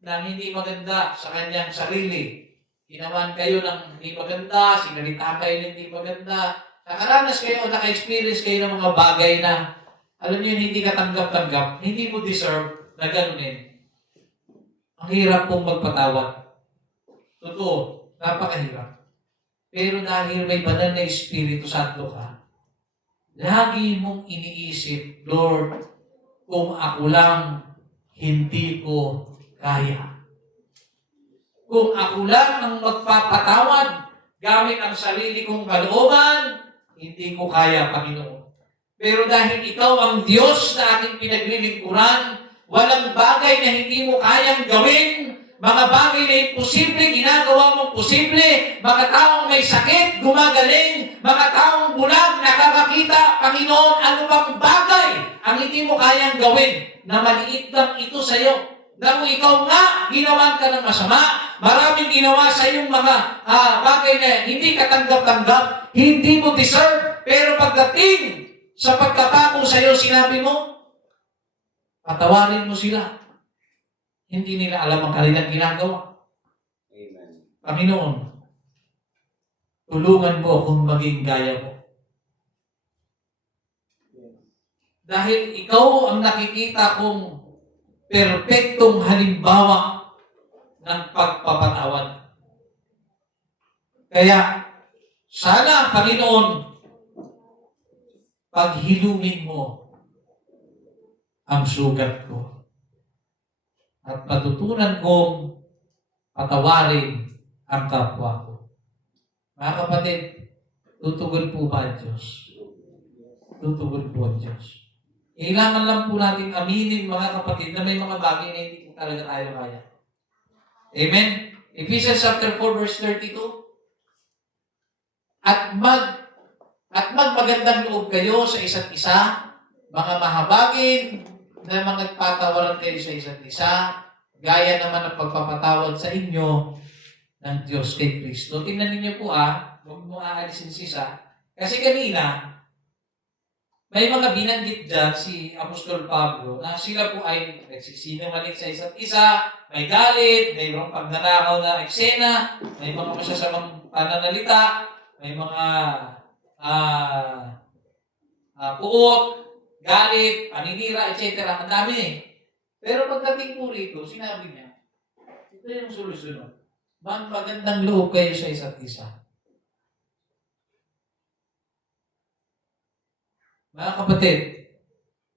na hindi maganda sa kanyang sarili, ginawan kayo ng hindi maganda, sinalitaan kayo ng hindi maganda, nakaranas kayo o naka-experience kayo ng mga bagay na alam niyo hindi ka tanggap-tanggap, hindi mo deserve na ganunin. Ang hirap pong magpatawad. Totoo, napakahirap. Pero dahil may banal na Espiritu Santo ka, lagi mong iniisip, Lord, kung ako lang, hindi ko kaya. Kung ako lang ang magpapatawad, gamit ang sarili kong kalooban, hindi ko kaya, Panginoon. Pero dahil ikaw ang Diyos na ating pinaglilingkuran, walang bagay na hindi mo kayang gawin. Mga bagay na imposible, ginagawa mong posible. Mga taong may sakit, gumagaling. Mga taong bulag, nakakakita. Panginoon, ano bang bagay ang hindi mo kayang gawin na maliit lang ito sa iyo? Na kung ikaw nga, ginawan ka ng masama, maraming ginawa sa iyong mga bagay na hindi katanggap-tanggap, hindi mo deserve, pero pagdating sa pagkapako sa iyo, sinabi mo, patawarin mo sila. Hindi nila alam ang kanilang ginagawa. Amen. Panginoon, tulungan mo akong maging gaya mo. Dahil ikaw ang nakikita kong perpektong halimbawa ng pagpapatawad. Kaya, sana, Panginoon, paghilumin mo ang sugat ko. At matutunan kong patawarin ang kapwa ko. Mga kapatid, tutugon po ba ang Diyos? Tutugon po ang Diyos. Kailangan lang po natin aminin mga kapatid na may mga bagay na hindi po talaga tayo kaya. Amen? Ephesians chapter 4 verse 32. At magmagandang loob kayo sa isa't isa, mga mahabagin, na mga nagpatawaran kayo sa isa't isa, gaya naman ng pagpapatawad sa inyo ng Diyos kay Kristo. Tingnan ninyo po huwag mo aalisin sisa. Kasi kanina, may mga binanggit dyan si Apostol Pablo na sila po ay nagsisinungaling sa isa't isa, may galit, may mga pagnanakaw na eksena, may mga masasamang pananalita, may mga puot, galit, paninira, etc. Ang dami Pero pagdating po rito, sinabi niya, ito yung solusyon. Magandang loob kayo sa isa't isa. Mga kapatid,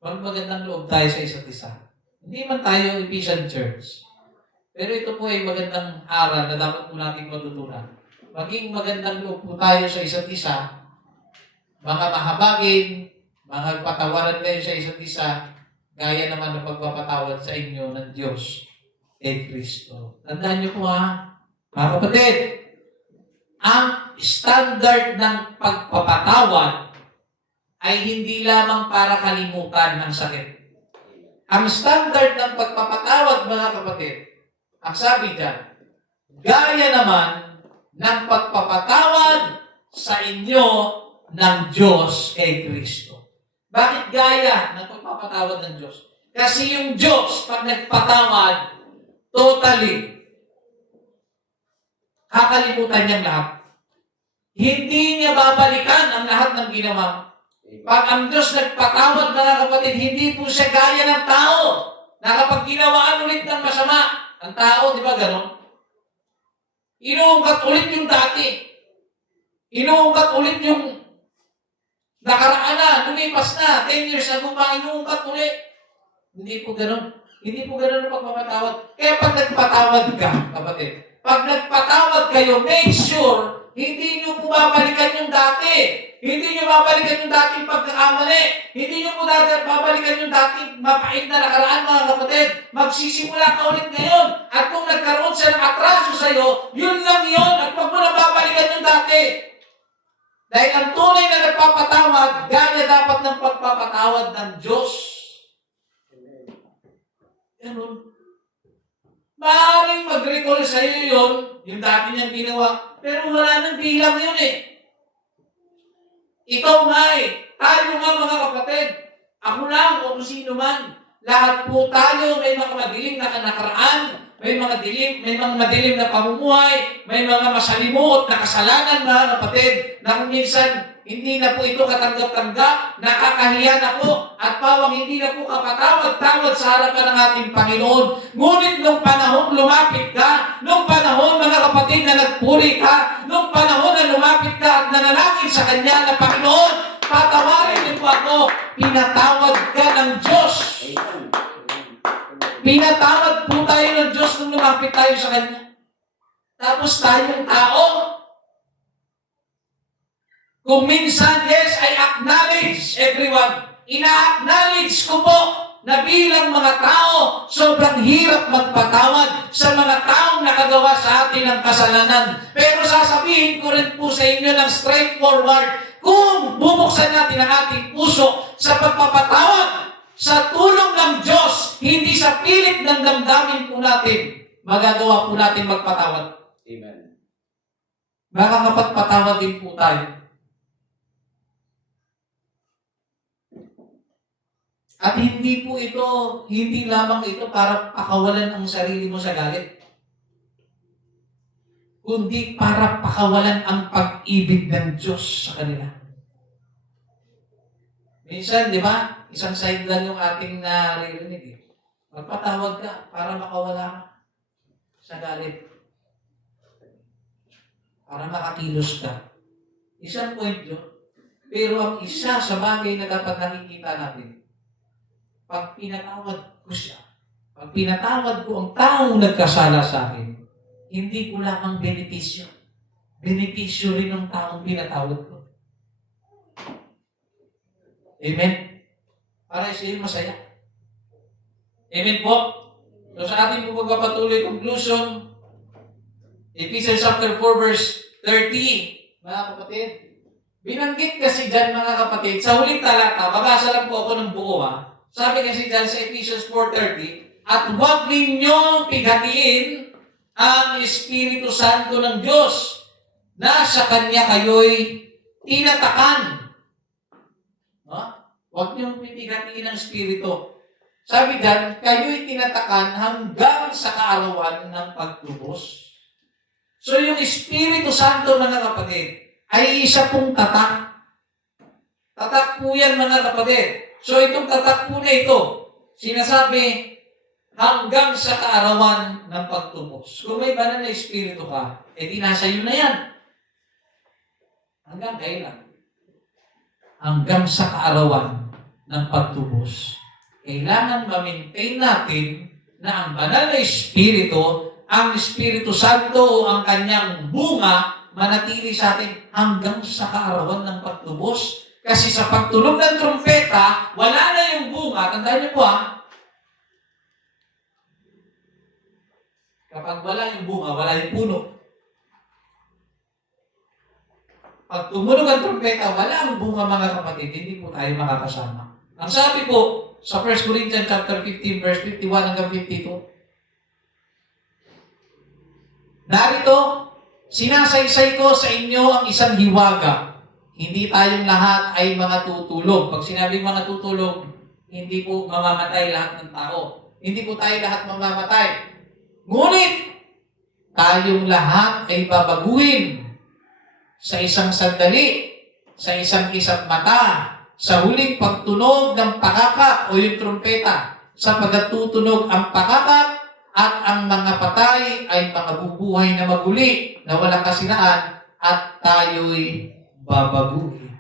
magandang loob tayo sa isa't isa. Hindi man tayo Ephesian Church. Pero ito po ay magandang aral na dapat po natin matutunan. Maging magandang loob po tayo sa isa't isa, mga mahabagin, mga patawaran kayo sa isa't isa, Gaya naman ng pagpapatawad sa inyo ng Diyos kay Kristo. Tandaan niyo po mga kapatid, ang standard ng pagpapatawad ay hindi lamang para kalimutan ng sakit. Ang standard ng pagpapatawad, mga kapatid, ang sabi dyan, gaya naman ng pagpapatawad sa inyo ng Diyos kay Kristo. Bakit gaya ng pagpapatawad ng Diyos? Kasi yung Diyos, pag nagpatawad, totally, kakalimutan niyang lahat. Hindi niya babalikan ang lahat ng ginawa. Pag ang Diyos nagpatawad, mga kapatid, hindi po siya gaya ng tao na kapag ginawaan ulit ng masama, ang tao, di ba ganon? Inuungkat ulit yung dati. Inuungkat ulit yung nakaraan na, lumipas na, 10 years ago pa, inuungkat ulit. Hindi po ganon. Hindi po ganon ang pagpapatawad. Kaya pag nagpatawad ka, kapatid, pag nagpatawad kayo, make sure, hindi nyo po babalikan yung dati. Hindi nyo babalikan yung dating pagkakamali. Hindi nyo po babalikan yung dating mapait na nakaraan, mga kapatid. Magsisimula ka ulit ngayon. At kung nagkaroon siya ng atraso sa'yo, yun lang yun. At huwag mo na babalikan yung dati. Dahil ang tunay na nagpapatawad, gaya dapat ng pagpapatawad ng Diyos. Ganun. Maaaring mag-recall sa'yo yun, yung dati niyang ginawa, pero wala nang bilang yun eh. Ikaw nga tayo nga mga kapatid, ako lang o kung sino man, lahat po tayo may mga madilim na nakaraan, may mga madilim na pamumuhay, may mga masalimuot na kasalanan, mga kapatid, na kung minsan hindi na po ito katanggap-tanggap, nakakahiya na po, at pawang hindi na po kapatawad-tawad sa harapan ng ating Panginoon. Ngunit nung panahon lumapit ka, nung panahon mga kapatid na nagpuri ka, nung panahon na lumapit ka at nanalangin sa Kanya na Panginoon, patawarin niyo po ako, pinatawad ka ng Diyos. Pinatawad po tayo ng Diyos nung lumapit tayo sa Kanya. Tapos tayong tao, kung minsan, yes, I acknowledge everyone. Ina-acknowledge ko po na bilang mga tao, sobrang hirap magpatawad sa mga taong nakagawa sa atin ng kasalanan. Pero sasabihin ko rin po sa inyo ng straightforward, kung bubuksan natin ang ating puso sa pagpapatawad, sa tulong ng Diyos, hindi sa pilit ng damdamin po natin, magagawa po natin magpatawad. Amen. Makakapagpatawad din po tayo. At hindi po ito, hindi lamang ito para pakawalan ang sarili mo sa galit. Kundi para pakawalan ang pag-ibig ng Diyos sa kanila. Minsan, di ba, isang side lang yung ating naririnig eh. Magpatawad ka para makawala ka sa galit. Para makakilos ka. Isang point yun. Pero ang isa sa bagay na dapat nakikita natin, pag pinatawad ko siya, pag pinatawad ko ang taong nagkasala sa akin, hindi ko lamang benepisyo. Benepisyo rin ng taong pinatawad ko. Amen? Para sa iyo masaya. Amen po? So sa ating pagpapatuloy conclusion, Ephesians chapter 4 verse 30, mga kapatid, binanggit kasi dyan mga kapatid, sa huling talata, babasa lang po ako ng buo Sabi kasi dyan sa Ephesians 4:30, at huwag ninyong pighatiin ang Espiritu Santo ng Diyos na sa Kanya kayo'y tinatakan. Huwag niyong pighatiin ang Espiritu. Sabi dyan, kayo'y tinatakan hanggang sa kaarawan ng pagtubos. So yung Espiritu Santo, mga kapatid, ay isa pong tatak. Tatak po yan, mga kapatid. So itong tatak po na ito, sinasabi, hanggang sa kaarawan ng pagtubos. Kung may banal na espiritu ka, di nasa iyo na yan. Hanggang kailan? Hanggang sa kaarawan ng pagtubos. Kailangan ma-maintain natin na ang banal na espiritu, ang Espiritu Santo o ang kanyang bunga, manatili sa atin hanggang sa kaarawan ng pagtubos. Kasi sa pagtunog ng trumpeta, wala na yung bunga. Tandaan niyo po kapag wala yung bunga, wala yung puno. Pag tumunog ang trumpeta, wala ang bunga mga kapatid, hindi po tayo makakasama. Ang sabi po sa 1 Corinthians chapter 15, verse 51 hanggang 52, narito, sinasaysay ko sa inyo ang isang hiwaga. Hindi tayong lahat ay mga tutulog. Pag sinabing mga tutulog, hindi po mamamatay lahat ng tao. Hindi po tayo lahat mamamatay. Ngunit, tayong lahat ay babaguhin sa isang sandali, sa isang kisap mata, sa huling pagtunog ng pakakak o yung trumpeta, sapagkat tutunog ang pakakak at ang mga patay ay makabubuhay na maguli na walang kasiraan at tayo'y babaguhin.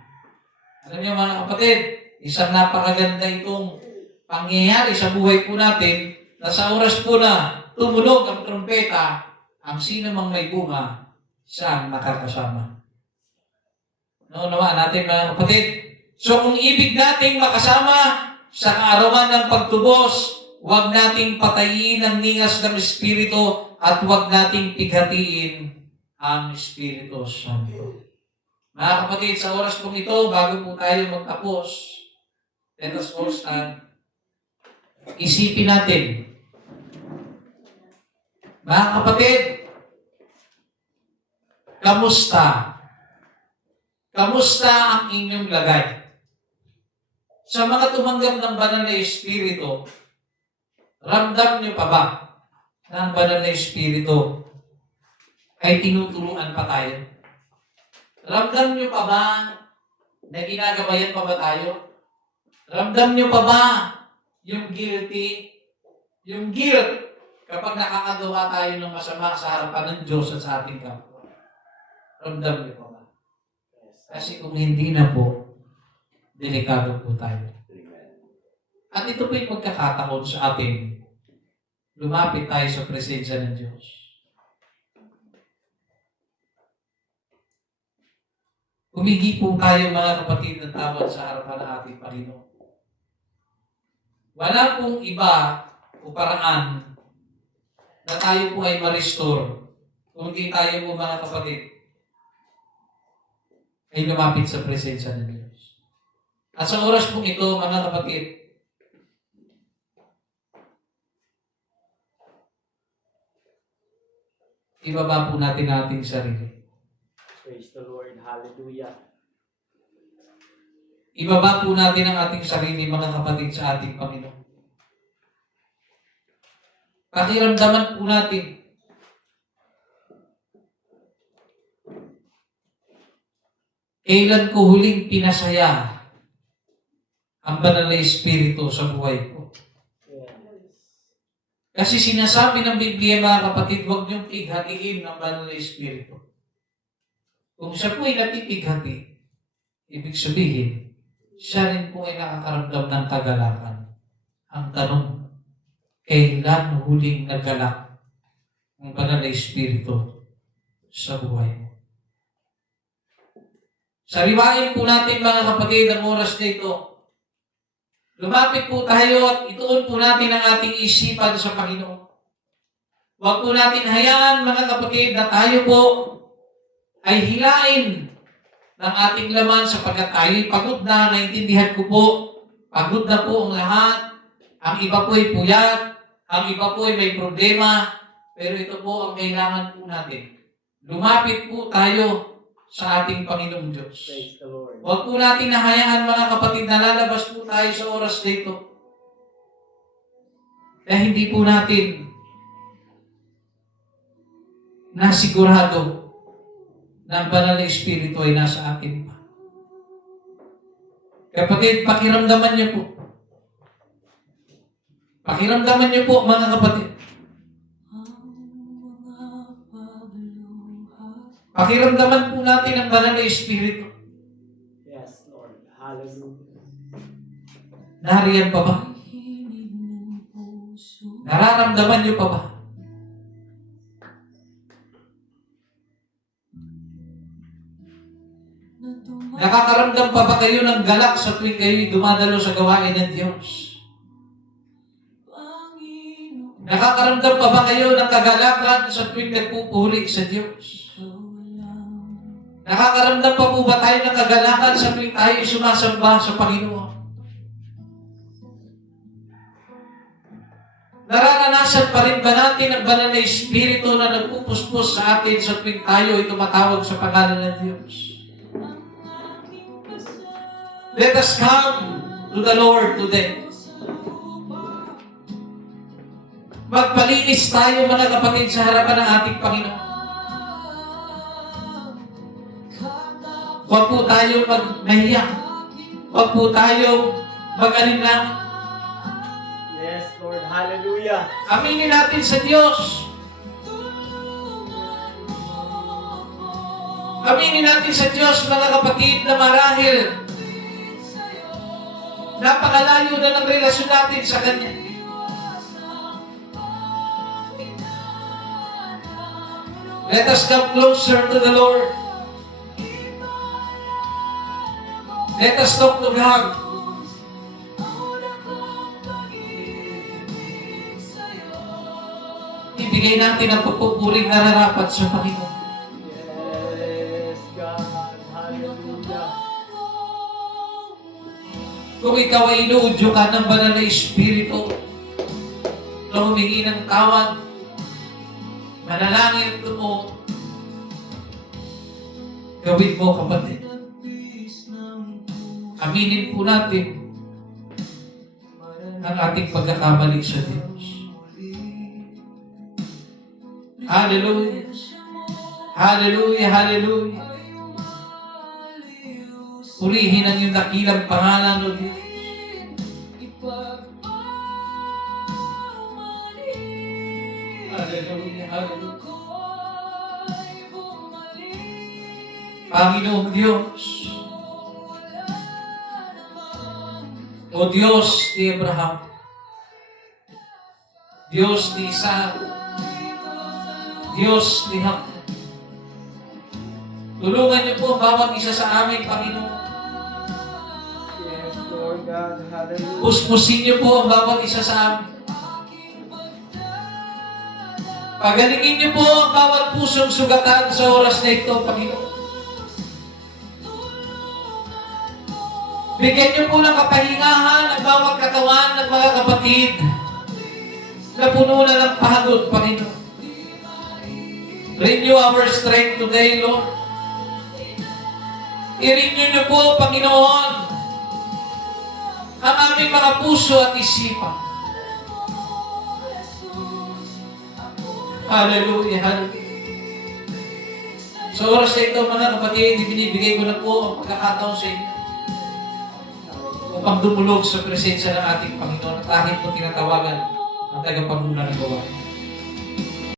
Alam niyo mga kapatid, isang napakaganda itong pangyayari sa buhay po natin na sa oras po na tumunog ang trumpeta, ang sino mang may bunga, siya ang nakakasama. Naunawaan natin mga kapatid. So kung ibig nating makasama sa kaarawan ng pagtubos, huwag nating patayin ang ningas ng Espiritu at huwag nating pighatiin ang Espiritu Santo. Mga kapatid, sa oras pong ito, bago po tayo magtapos, let us all stand. Isipin natin. Mga kapatid, kamusta? Kamusta ang inyong lagay? Sa mga tumanggap ng banal na Espiritu, ramdam niyo pa ba na ang banal na Espiritu ay tinuturuan pa tayo? Ramdam niyo pa ba na ginagabayan pa ba tayo? Ramdam niyo pa ba yung guilty? Yung guilt kapag nakakagawa tayo ng masama sa harapan ng Diyos at sa ating kapwa. Ramdam niyo pa ba? Kasi kung hindi na po, delikado po tayo. At ito po yung magkakataon sa atin. Lumapit tayo sa presensya ng Diyos. Humingi po tayo mga kapatid ng tawad sa harapan ng ating Panginoon. Wala pong iba o paraan na tayo po ay ma-restore kung hindi tayo po mga kapatid ay lumapit sa presensya ng Diyos. At sa oras pong ito, mga kapatid, ibaba po natin ating sarili. Praise the Lord. Hallelujah. Ibaba po natin ang ating sarili, mga kapatid, sa ating Panginoon. Pakiramdaman po natin kailan ko huling pinasaya ang banal na Espiritu sa buhay ko. Kasi sinasabi ng Biblia, mga kapatid, huwag niyong pighatiin ng banal na Espiritu. Kung siya po ay napipighati, ibig sabihin, siya rin po ay nakakaramdam ng kagalakan. Ang tanong, kailan huling nagalak ang banal na Espiritu sa buhay mo? Sariwain po natin mga kapatid ang oras na ito. Lumapit po tayo at ituon po natin ang ating isipan sa Panginoon. Huwag po natin hayaan mga kapatid na tayo po ay hilain ng ating laman sapagkat tayo'y pagod na. Naintindihan ko po, pagod na po ang lahat. Ang iba po ay puyat, ang iba po ay may problema, pero ito po ang kailangan po natin. Lumapit po tayo sa ating Panginoong Diyos. Praise the Lord. Huwag po natin nahayaan mga kapatid na lalabas po tayo sa oras dito. Dahil hindi po natin nasigurado na ang banal na Espiritu ay nasa atin pa. Kapatid, pakiramdaman niyo po. Pakiramdaman niyo po mga kapatid. Pakiramdaman po natin ang banal na Espiritu. Yes, Lord. Hallelujah. Nariyan pa ba? Nararamdaman niyo pa ba? Nakakaramdam pa ba kayo ng galak sa tuwing kayo'y dumadalo sa gawain ng Diyos? Nakakaramdam pa ba kayo ng kagalakan sa tuwing nagpupuri sa Diyos? Nakakaramdam pa po ba tayo ng kagalakan sa tuwing tayo sumasamba sa Panginoon? Nararanasan pa rin ba natin ang banal na Espiritu na nagpupuspos sa atin sa tuwing tayo ay tumatawag sa pangalan ng Diyos? Let us come to the Lord today. Magpalinis tayo mga kapatid sa harapan ng ating Panginoon. Huwag po tayo magnahiya. Huwag po tayo mag-alinlangan. Yes, Lord. Hallelujah. Aminin natin sa Diyos. Aminin natin sa Diyos, mga kapatid, na marahil napakalayo na ng relasyon natin sa Kanya. Let us come closer to the Lord. Let us talk to God. Ibigay natin ang pagpupuring nararapat sa Panginoon. Yes, God. Hallelujah. Kung ikaw ay inuudyo ka ng banal na Espiritu na humingi ng tawad, manalangin mo, gawin mo, kapatid. Aminin po natin ang ating pagkakamali sa Diyos. Hallelujah. Hallelujah, hallelujah. Purihin ang iyong dakilang pangalan, O Diyos. Hallelujah, hallelujah. Panginoong Diyos, O Diyos ni Abraham, Diyos ni Isaac, Diyos ni Jacob, tulungan niyo po bawat isa sa amin, Panginoon. Yes, Lord God. Hallelujah. Puspusin niyo po ang bawat isa sa amin. Pagalingin niyo po ang bawat pusong sugatan sa oras na ito, Panginoon. Bigyan niyo po ng kapahingahan ang bawat katawan ng mga kapatid na puno na ng pagod, Panginoon. Renew our strength today, Lord. I-renew niyo po, Panginoon, ang aming mga puso at isipan. Hallelujah, hallelujah. Sa oras na ito, mga kapatid, ibinibigay ko na po ang pagkakataon sa inyo upang dumulog sa presensya ng ating Panginoon at aking po tinatawagan ang tagapanguna ng gawa.